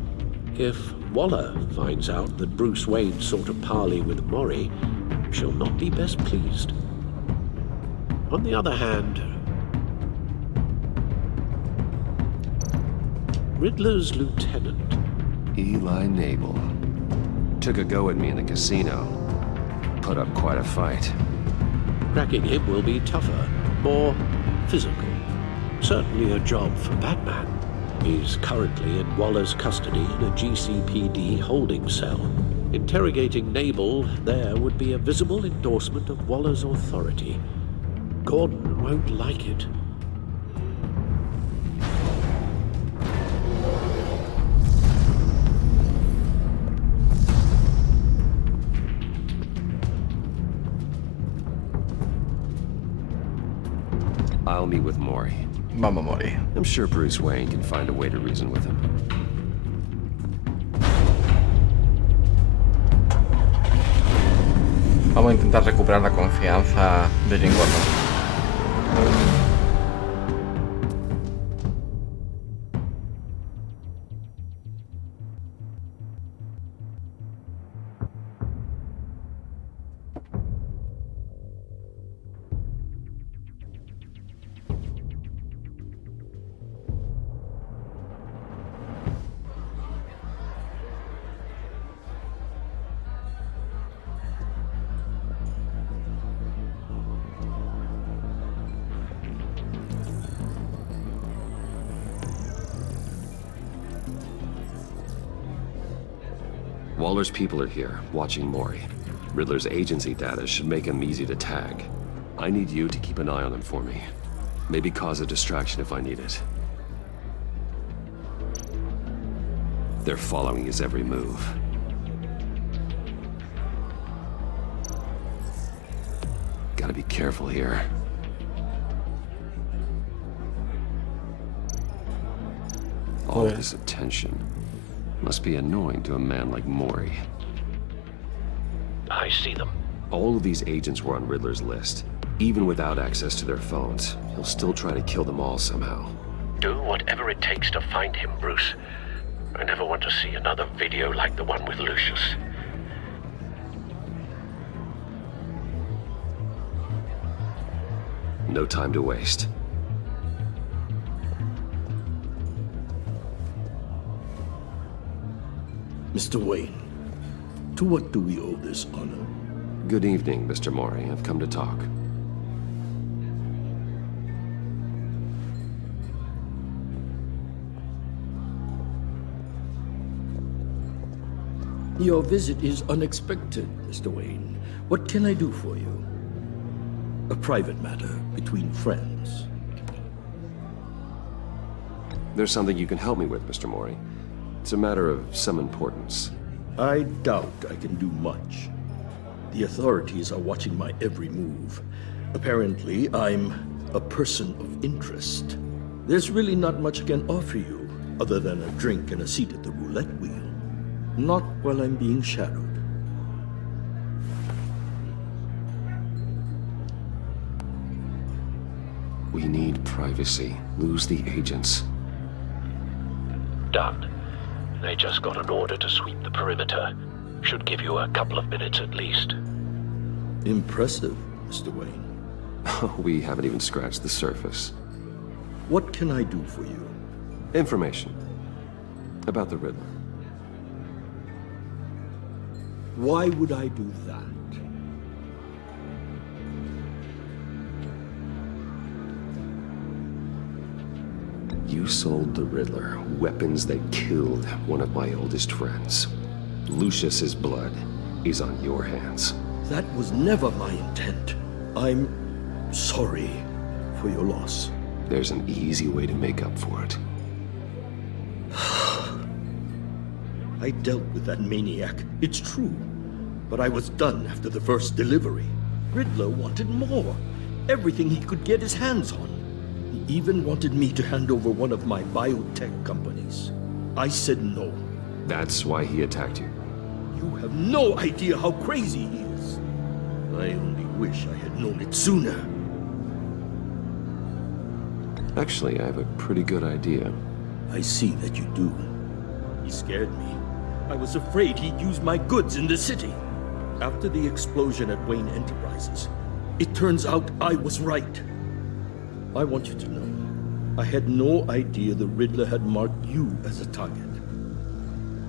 If Waller finds out that Bruce Wayne sought a parley with Mori, she'll not be best pleased. On the other hand, Riddler's lieutenant, Eli Nabel, took a go at me in the casino. Put up quite a fight. cracking him will be tougher, more physical. Certainly a job for Batman. He's currently in Waller's custody in a GCPD holding cell. Interrogating Nabel there would be a visible endorsement of Waller's authority. Gordon won't like it. I'll meet with Mori. Vamos, Mori. I'm sure Bruce Wayne can find a way to reason with him. Vamos a intentar recuperar la confianza de Jim Gordon. Waller's people are here, watching Mori. Riddler's agency data should make him easy to tag. I need you to keep an eye on him for me. Maybe cause a distraction if I need it. They're following his every move. Gotta be careful here. All this attention must be annoying to a man like Mori. I see them. All of these agents were on Riddler's list. Even without access to their phones, he'll still try to kill them all somehow. Do whatever it takes to find him, Bruce. I never want to see another video like the one with Lucius. No time to waste. Mr. Wayne, to what do we owe this honor? Good evening, Mr. Mori. I've come to talk. Your visit is unexpected, Mr. Wayne. What can I do for you? A private matter between friends. There's something you can help me with, Mr. Mori. It's a matter of some importance. I doubt I can do much. The authorities are watching my every move. Apparently, I'm a person of interest. There's really not much I can offer you, other than a drink and a seat at the roulette wheel. Not while I'm being shadowed. We need privacy. Lose the agents. Done. They just got an order to sweep the perimeter. Should give you a couple of minutes at least. Impressive, Mr. Wayne. We haven't even scratched the surface. What can I do for you? Information. About the Riddler. Why would I do that? You sold the Riddler weapons that killed one of my oldest friends. Lucius's blood is on your hands. That was never my intent. I'm sorry for your loss. There's an easy way to make up for it. I dealt with that maniac, it's true. But I was done after the first delivery. Riddler wanted more. Everything he could get his hands on. He even wanted me to hand over one of my biotech companies. I said no. That's why he attacked you. You have no idea how crazy he is. I only wish I had known it sooner. Actually, I have a pretty good idea. I see that you do. He scared me. I was afraid he'd use my goods in the city. After the explosion at Wayne Enterprises, it turns out I was right. I want you to know, I had no idea the Riddler had marked you as a target.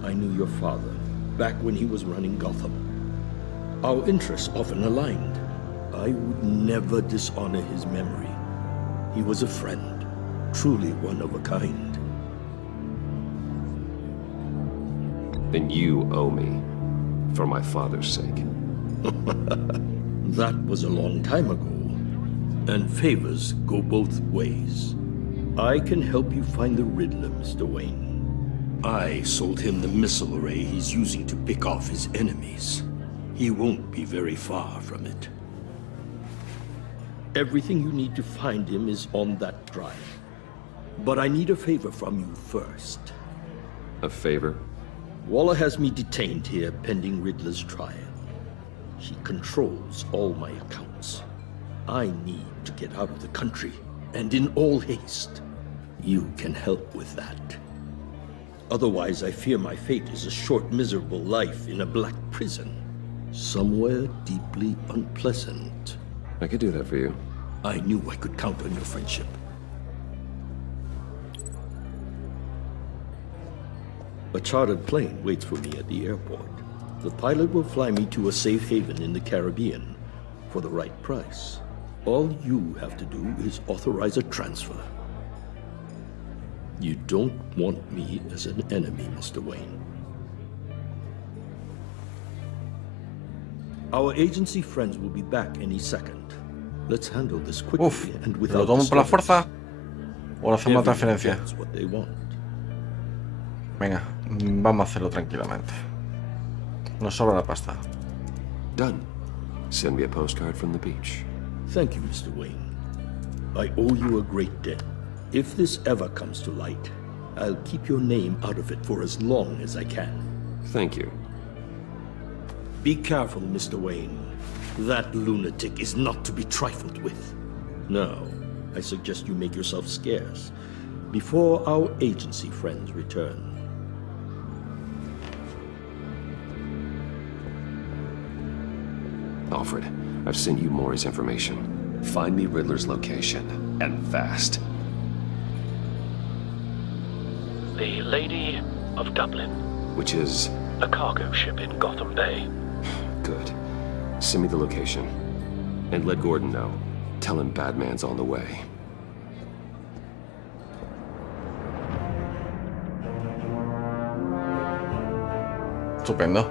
I knew your father back when he was running Gotham. Our interests often aligned. I would never dishonor his memory. He was a friend, truly one of a kind. Then you owe me, for my father's sake. That was a long time ago. And favors go both ways. I can help you find the Riddler, Mr. Wayne. I sold him the missile array he's using to pick off his enemies. He won't be very far from it. Everything you need to find him is on that drive. But I need a favor from you first. A favor? Waller has me detained here pending Riddler's trial. She controls all my accounts. I need to get out of the country, and in all haste. You can help with that. Otherwise, I fear my fate is a short, miserable life in a black prison. Somewhere deeply unpleasant. I could do that for you. I knew I could count on your friendship. A chartered plane waits for me at the airport. The pilot will fly me to a safe haven in the Caribbean for the right price. All you have to do is authorize a transfer. You don't want me as an enemy, Mr. Wayne. Our agency friends will be back any second. Let's handle this quickly and without ¿lo tomo por la fuerza o lo hacemos una transferencia? What they want. Venga, vamos a hacerlo tranquilamente. Nos sobra la pasta. Done. Send me a postcard from the beach. Thank you, Mr. Wayne. I owe you a great debt. If this ever comes to light, I'll keep your name out of it for as long as I can. Thank you. Be careful, Mr. Wayne. That lunatic is not to be trifled with. Now, I suggest you make yourself scarce before our agency friends return. Alfred, I've sent you Maury's information. Find me Riddler's location, and fast. The Lady of Dublin. Which is? A cargo ship in Gotham Bay. Good. Send me the location. And let Gordon know. Tell him Batman's on the way. Estupendo.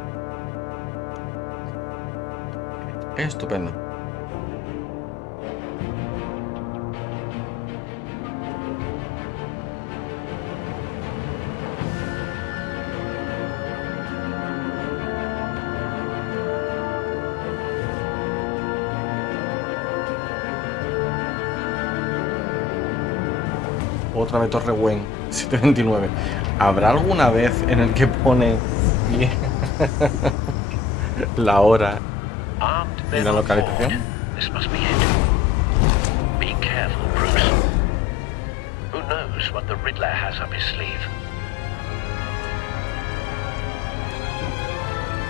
Estupendo. Otra vez Torre Wayne, 729. ¿Habrá alguna vez en el que pone la hora y la localización? This must be it. Be careful, Bruce. knows what the Riddler has up his sleeve.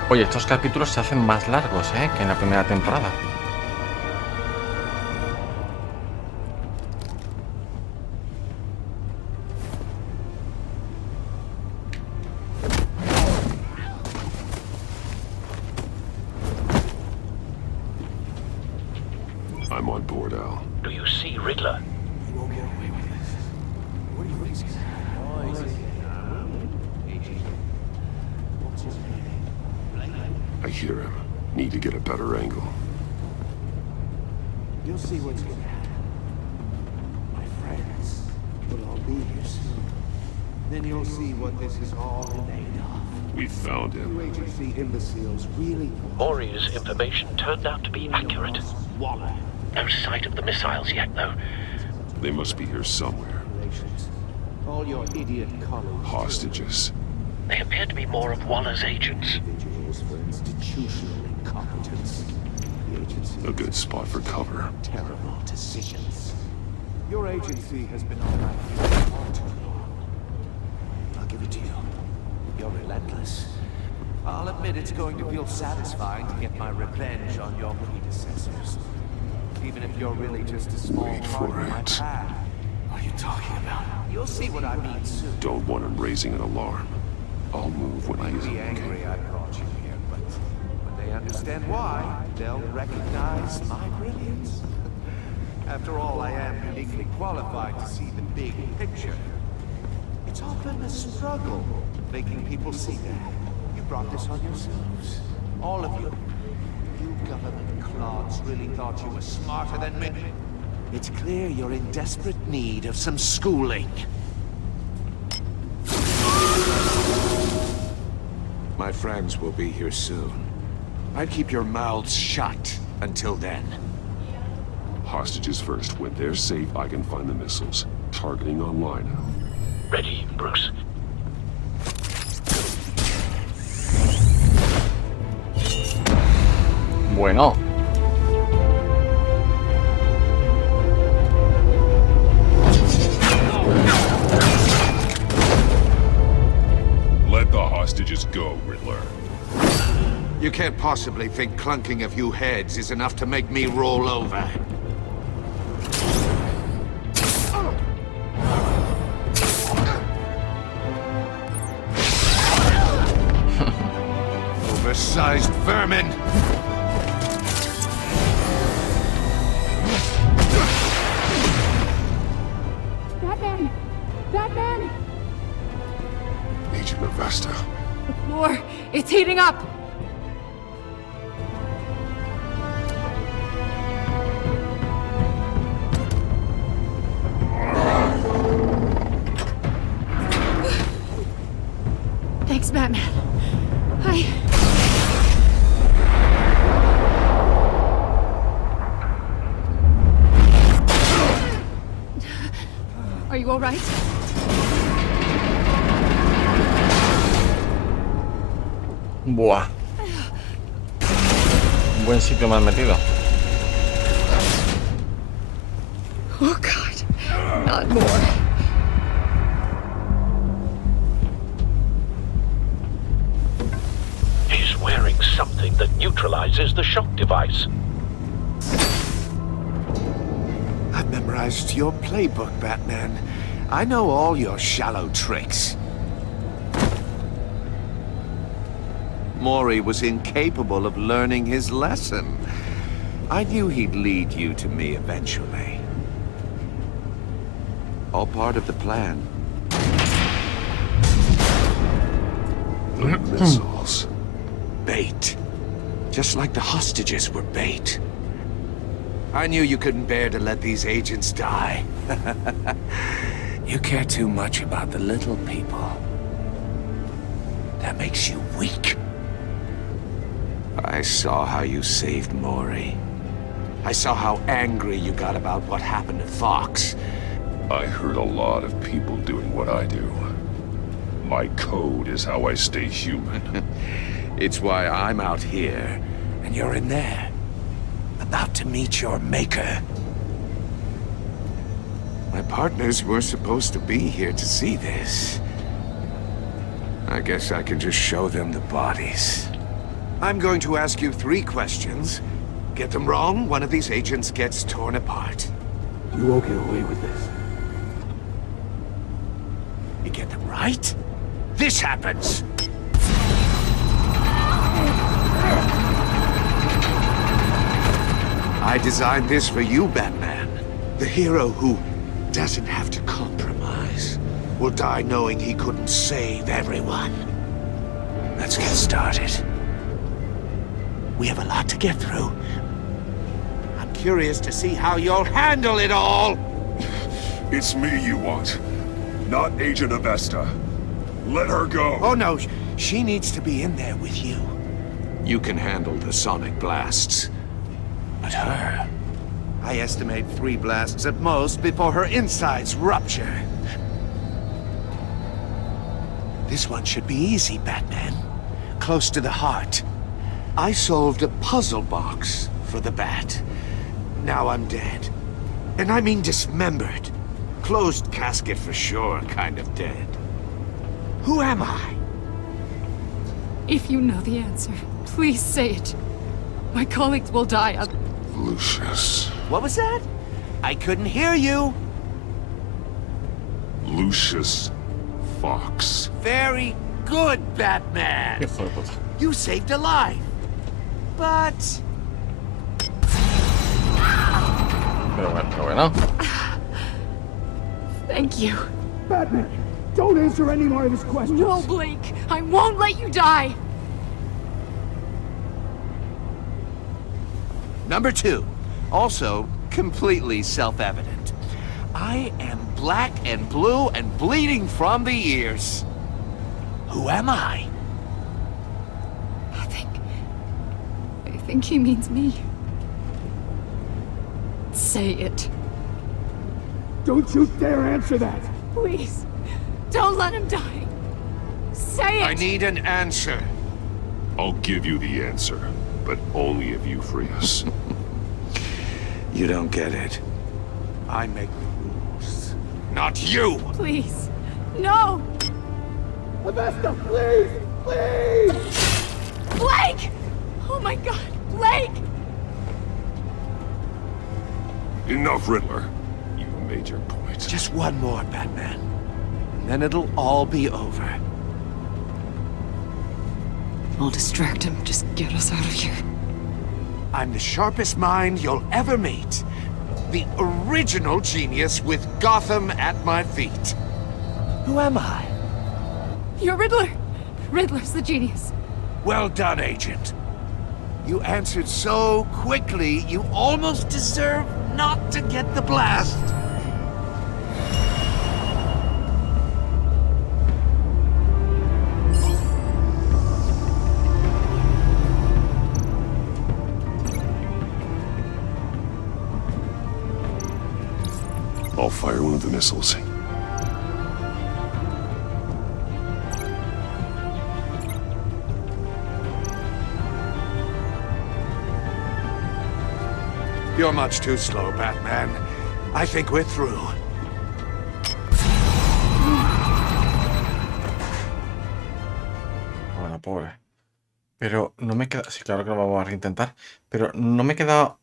Oye, estos capítulos se hacen más largos, que en la primera temporada. I'm on board, Al. Do you see Riddler? I hear him. Need to get a better angle. You'll see what's going to happen. My friends will all be here soon. Then you'll see what this is all made of. We found him. You agency imbeciles really... Maury's information turned out to be accurate. No sight of the missiles yet, though. They must be here somewhere. All your idiot colleagues... Hostages. They appear to be more of Waller's agents. Individuals for institutional incompetence. The agency... A good spot for cover. Terrible decisions. Your agency has been on my feet far too long. I'll give it to you. You're relentless. I'll admit it's going to feel satisfying to get my revenge on your predecessors. Even if you're really just a small part of my plan. What are you talking about? You'll see what I mean soon. Don't want him raising an alarm. I'll move when he is Be angry I brought you here, but when they understand why, they'll recognize my brilliance. After all, I am uniquely qualified to see the big picture. It's often a struggle making people see that. You brought this on yourselves. All of you. You government clods really thought you were smarter than me. It's clear you're in desperate need of some schooling. My friends will be here soon. I'd keep your mouths shut until then. Hostages first. When they're safe, I can find the missiles. Targeting online. Ready, Bruce? Bueno. Let the hostages go, Riddler. You can't possibly think clunking a few heads is enough to make me roll over. Oversized vermin! Batman! Batman! Agent Avesta. The floor, it's heating up! Thanks, Batman. Are you all right? Buah. Buen sitio me has metido. Oh, God. Not more. He's wearing something that neutralizes the shock device. I've memorized your playbook, Batman. I know all your shallow tricks. Maury was incapable of learning his lesson. I knew he'd lead you to me eventually. All part of the plan. Missiles. Bait. Just like the hostages were bait. I knew you couldn't bear to let these agents die. You care too much about the little people. That makes you weak. I saw how you saved Maury. I saw how angry you got about what happened to Fox. I heard a lot of people doing what I do. My code is how I stay human. It's why I'm out here, and you're in there. About to meet your maker. My partners were supposed to be here to see this. I guess I can just show them the bodies. I'm going to ask you 3 questions. Get them wrong, one of these agents gets torn apart. You won't get away with this. You get them right, this happens. I designed this for you, Batman. The hero who doesn't have to compromise will die knowing he couldn't save everyone. Let's get started. We have a lot to get through. I'm curious to see how you'll handle it all. It's me you want, not Agent Avesta. Let her go. Oh no, she needs to be in there with you. You can handle the sonic blasts. But her... I estimate 3 blasts at most before her insides rupture. This one should be easy, Batman. Close to the heart. I solved a puzzle box for the Bat. Now I'm dead. And I mean dismembered. Closed casket for sure, kind of dead. Who am I? If you know the answer, please say it. My colleagues will die. Lucius. What was that? I couldn't hear you. Lucius Fox. Very good, Batman. You saved a life. But... Pero bueno. Thank you. Batman, don't answer any more of his questions. No, Blake. I won't let you die. Number 2. Also, completely self-evident. I am black and blue and bleeding from the ears. Who am I? I think he means me. Say it. Don't you dare answer that. Please. Don't let him die. Say it. I need an answer. I'll give you the answer, but only if you free us. You don't get it. I make the rules, not you! Please. No! Avesta, please! Please! Blake! Oh my god, Blake! Enough, Riddler. You've made your point. Just one more, Batman. And then it'll all be over. I'll distract him. Just get us out of here. I'm the sharpest mind you'll ever meet. The original genius with Gotham at my feet. Who am I? You're Riddler. Riddler's the genius. Well done, Agent. You answered so quickly, you almost deserve not to get the blast. I'll fire one of the missiles. You're much too slow, Batman. I think we're through. Bueno, pobre. Pero no me queda... Sí, claro que lo vamos a reintentar. Pero no me queda...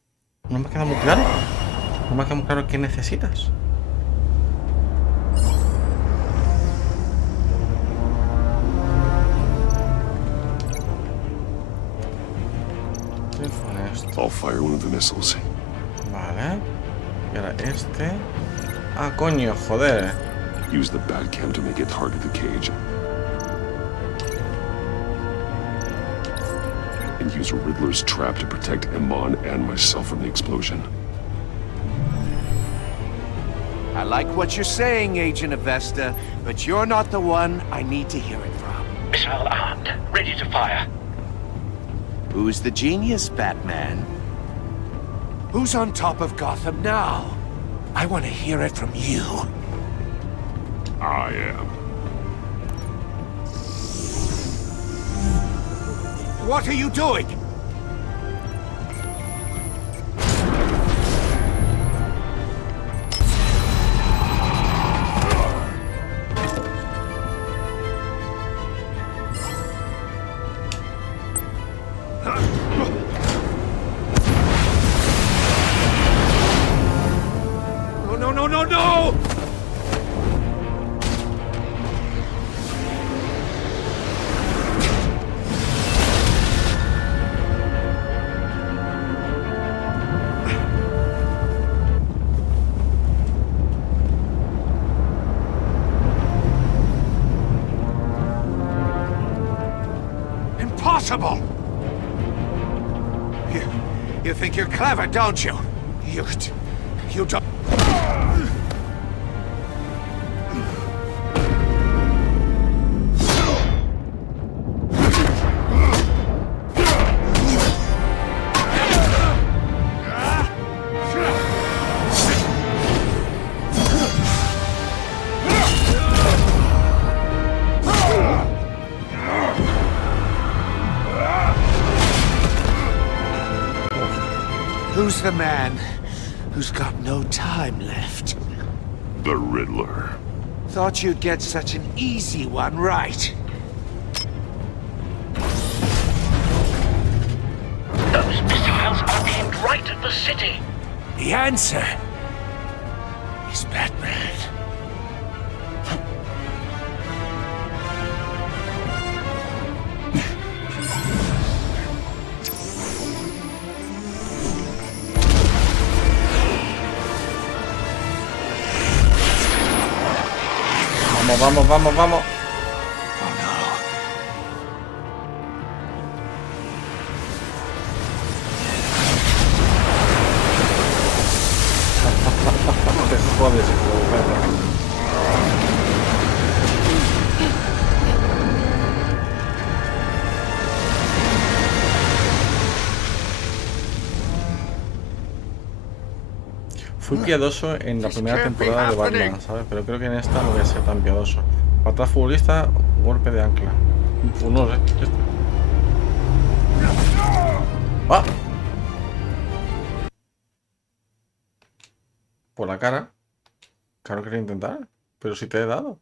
No me queda muy claro. No me queda muy claro qué necesitas. ¿Qué fue esto? I'll fire one of the missiles. Vale. Y ahora este... Ah, coño, joder. Use the Batcam to make it target the cage. And use a Riddler's trap to protect Iman and myself from the explosion. I like what you're saying, Agent Avesta, but you're not the one I need to hear it from. Missile armed, ready to fire. Who's the genius, Batman? Who's on top of Gotham now? I want to hear it from you. I am. What are you doing? No, no, no, no, no! Impossible! You think you're clever, don't you? You don't... Who's the man who's got no time left? The Riddler. Thought you'd get such an easy one right. Those missiles are aimed right at the city. The answer is Batman. Vamos, vamos, vamos. Te jodes, Fui piadoso en la primera temporada de Batman, ¿sabes? Pero creo que en esta no voy a ser tan piadoso. Patada futbolista, golpe de ancla. Pues no sé. ¡Ah! Por la cara. Claro que quería intentar. Pero si te he dado.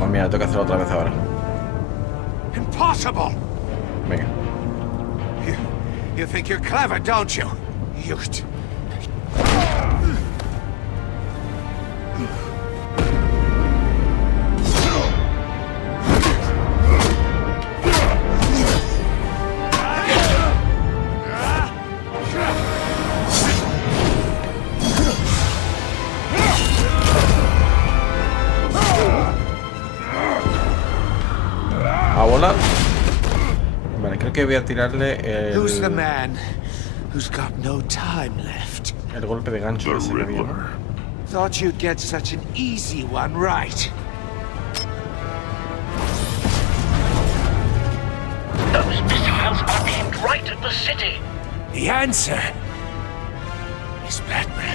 Oh, mira, tengo que hacerlo otra vez ahora. Impossible! Venga. You think you're clever, don't you? A volar. Vale, creo que voy a tirarle el... Who's the man who's got no time left? El golpe de gancho ese que viene. Thought you'd get such an easy one right. Those missiles are aimed right at the city. The answer is Batman.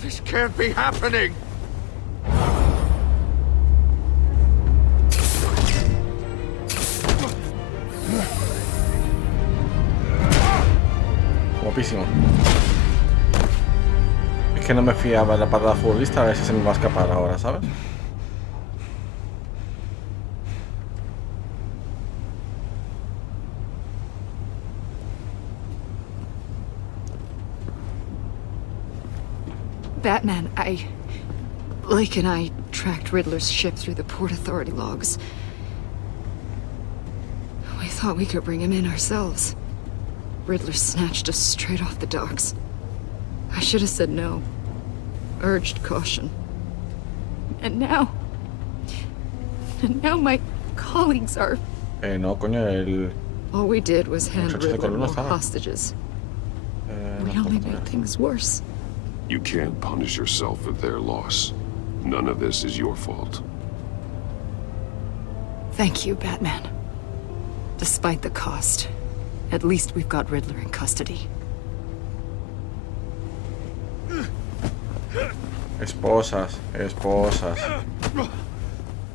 This can't be happening! Guapísimo. Es que no me fiaba de la patada futbolista, a ver si se me va a escapar ahora, ¿sabes? Batman, Blake and I tracked Riddler's ship through the Port Authority logs. We thought we could bring him in ourselves. Riddler snatched us straight off the docks. I should have said no. Urged caution. And now... And now my colleagues are... No, coño, el... All we did was hand muchacho de Riddler color no more estaba. hostages. We no only puedo made poner. things worse. You can't punish yourself for their loss. None of this is your fault. Thank you, Batman. Despite the cost, at least we've got Riddler in custody. Esposas, esposas.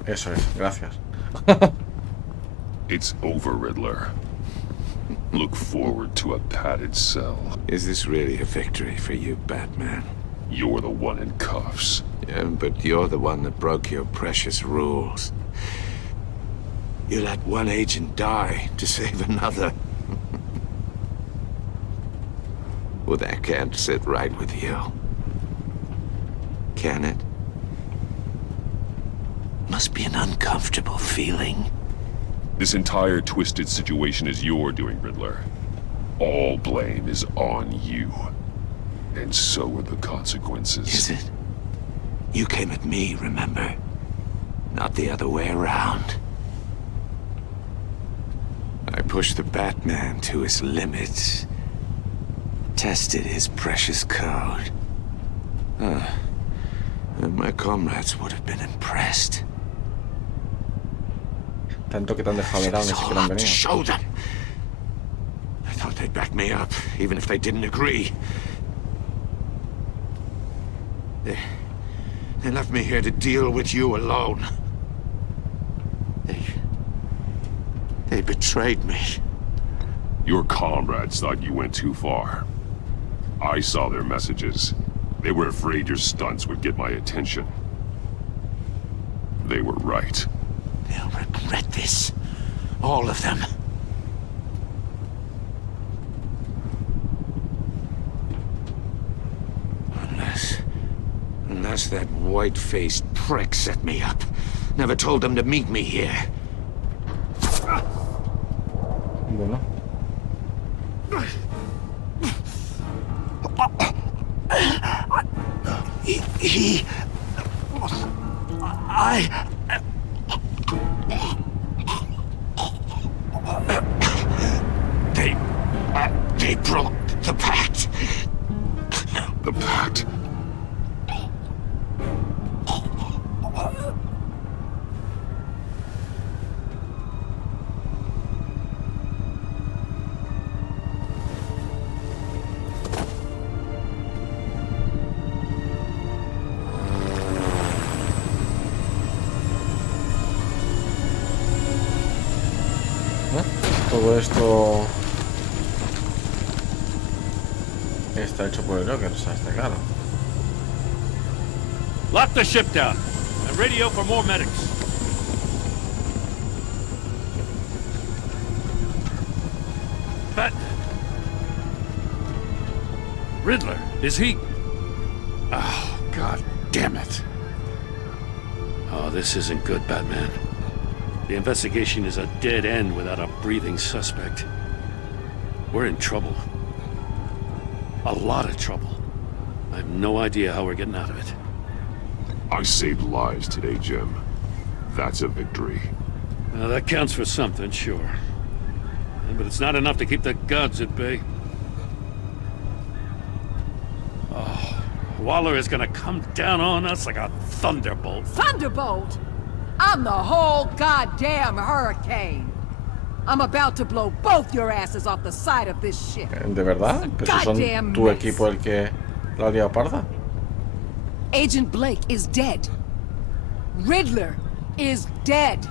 Eso es, gracias. It's over, Riddler. Look forward to a padded cell. Is this really a victory for you, Batman? You're the one in cuffs. Yeah, but you're the one that broke your precious rules. You let one agent die to save another. Well, that can't sit right with you. Can it? Must be an uncomfortable feeling. This entire twisted situation is your doing, Riddler. All blame is on you. And so are the consequences. Is it? You came at me, remember? Not the other way around. I pushed the Batman to his limits. Tested his precious code. And my comrades would have been impressed. Tanto que te han dejado de lado, ni siquiera han venido. Show them. I thought they'd back me up, even if they didn't agree. They left me here to deal with you alone. They betrayed me. Your comrades thought you went too far. I saw their messages. They were afraid your stunts would get my attention. They were right. They'll regret this. All of them. Unless that white-faced prick set me up. Never told them to meet me here. Bueno. They broke the pact. The pact? Todo esto está hecho por el Joker, o sea, está claro. Lock the ship down and radio for more medics. But Riddler, is he? Oh, God damn it. Oh, this isn't good, Batman. The investigation is a dead end without a breathing suspect. We're in trouble. A lot of trouble. I have no idea how we're getting out of it. I saved lives today, Jim. That's a victory. Now, that counts for something, sure. But it's not enough to keep the gods at bay. Oh, Waller is gonna come down on us like a thunderbolt. Thunderbolt? I'm the whole goddamn hurricane. I'm about to blow both your asses off the side of this ship. ¿De verdad? ¿Que esos son tu equipo el que la ha liado parda? Agent Blake is dead. Riddler is dead.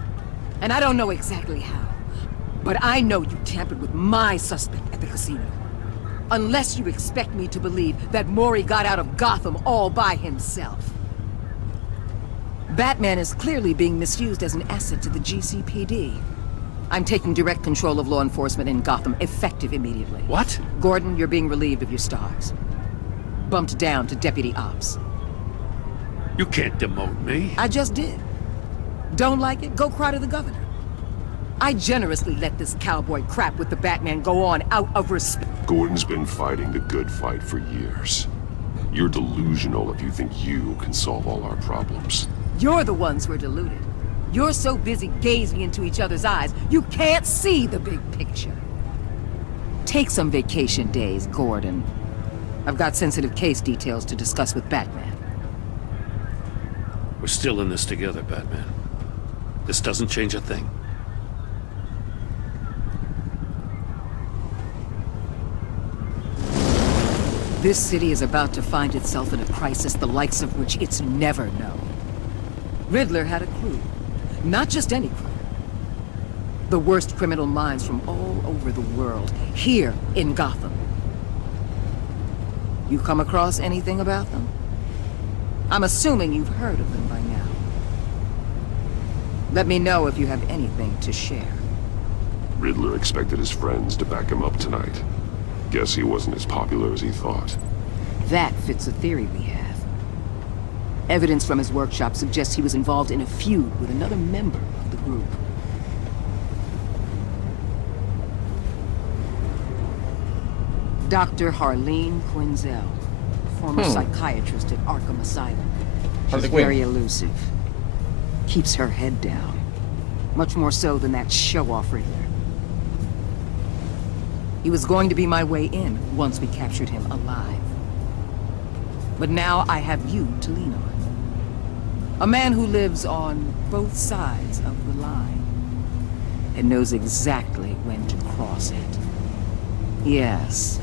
And I don't know exactly how. But I know you tampered with my suspect at the casino. Unless you expect me to believe that Mori got out of Gotham all by himself. Batman is clearly being misused as an asset to the GCPD. I'm taking direct control of law enforcement in Gotham, effective immediately. What? Gordon, you're being relieved of your stars. Bumped down to Deputy Ops. You can't demote me. I just did. Don't like it? Go cry to the governor. I generously let this cowboy crap with the Batman go on out of respect. Gordon's been fighting the good fight for years. You're delusional if you think you can solve all our problems. You're the ones who are deluded. You're so busy gazing into each other's eyes, you can't see the big picture. Take some vacation days, Gordon. I've got sensitive case details to discuss with Batman. We're still in this together, Batman. This doesn't change a thing. This city is about to find itself in a crisis the likes of which it's never known. Riddler had a crew. Not just any crew. The worst criminal minds from all over the world, here in Gotham. You come across anything about them? I'm assuming you've heard of them by now. Let me know if you have anything to share. Riddler expected his friends to back him up tonight. Guess he wasn't as popular as he thought. That fits a theory we have. Evidence from his workshop suggests he was involved in a feud with another member of the group. Dr. Harleen Quinzel, former psychiatrist at Arkham Asylum. She's very elusive. Keeps her head down. Much more so than that show-off Riddler. He was going to be my way in once we captured him alive. But now I have you to lean on. A man who lives on both sides of the line and knows exactly when to cross it. Yes,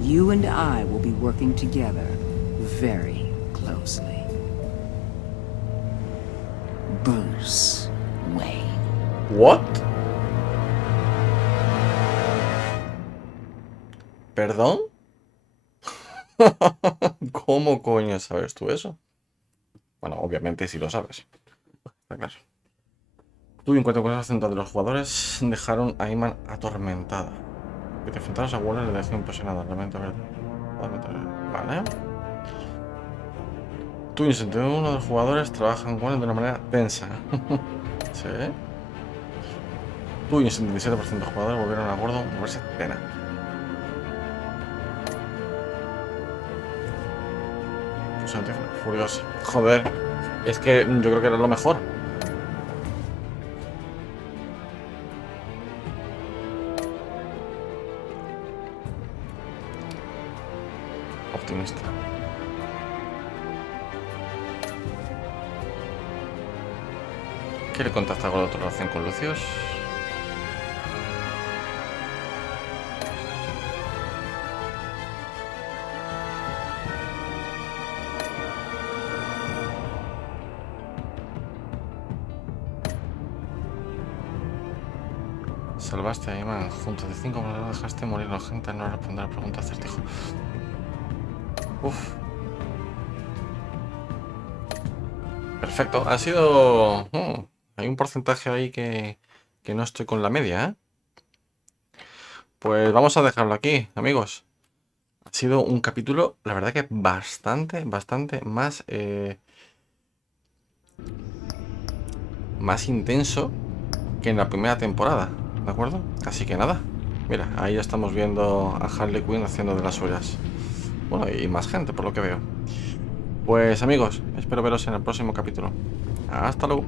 you and I will be working together very closely. Bruce Wayne. What? ¿Perdón? ¿Cómo coño sabes tú eso? Bueno, obviamente si lo sabes. Está claro. Tú, en cuanto con el centro de los jugadores, dejaron a Iman atormentada. Que te enfrentaras a Waller le dejó impresionada. Realmente, vale. Tú, en sentido, uno de los jugadores trabaja en Waller de una manera tensa. Sí. Tú y un 77% de los jugadores volvieron a bordo moverse pena. Furioso. Joder. Es que yo creo que era lo mejor. Optimista. ¿Quiere contactar con la otra relación con Lucius? Salvaste a Iman junto de 5 minutos, dejaste morir a la gente al no responder a preguntas acertijo. Uf. Perfecto. Ha sido... hay un porcentaje ahí que no estoy con la media, ¿eh? Pues vamos a dejarlo aquí, amigos. Ha sido un capítulo, la verdad que bastante más intenso que en la primera temporada. ¿De acuerdo? Así que nada, mira, ahí ya estamos viendo a Harley Quinn haciendo de las suyas. Bueno, y más gente, por lo que veo. Pues amigos, espero veros en el próximo capítulo. Hasta luego.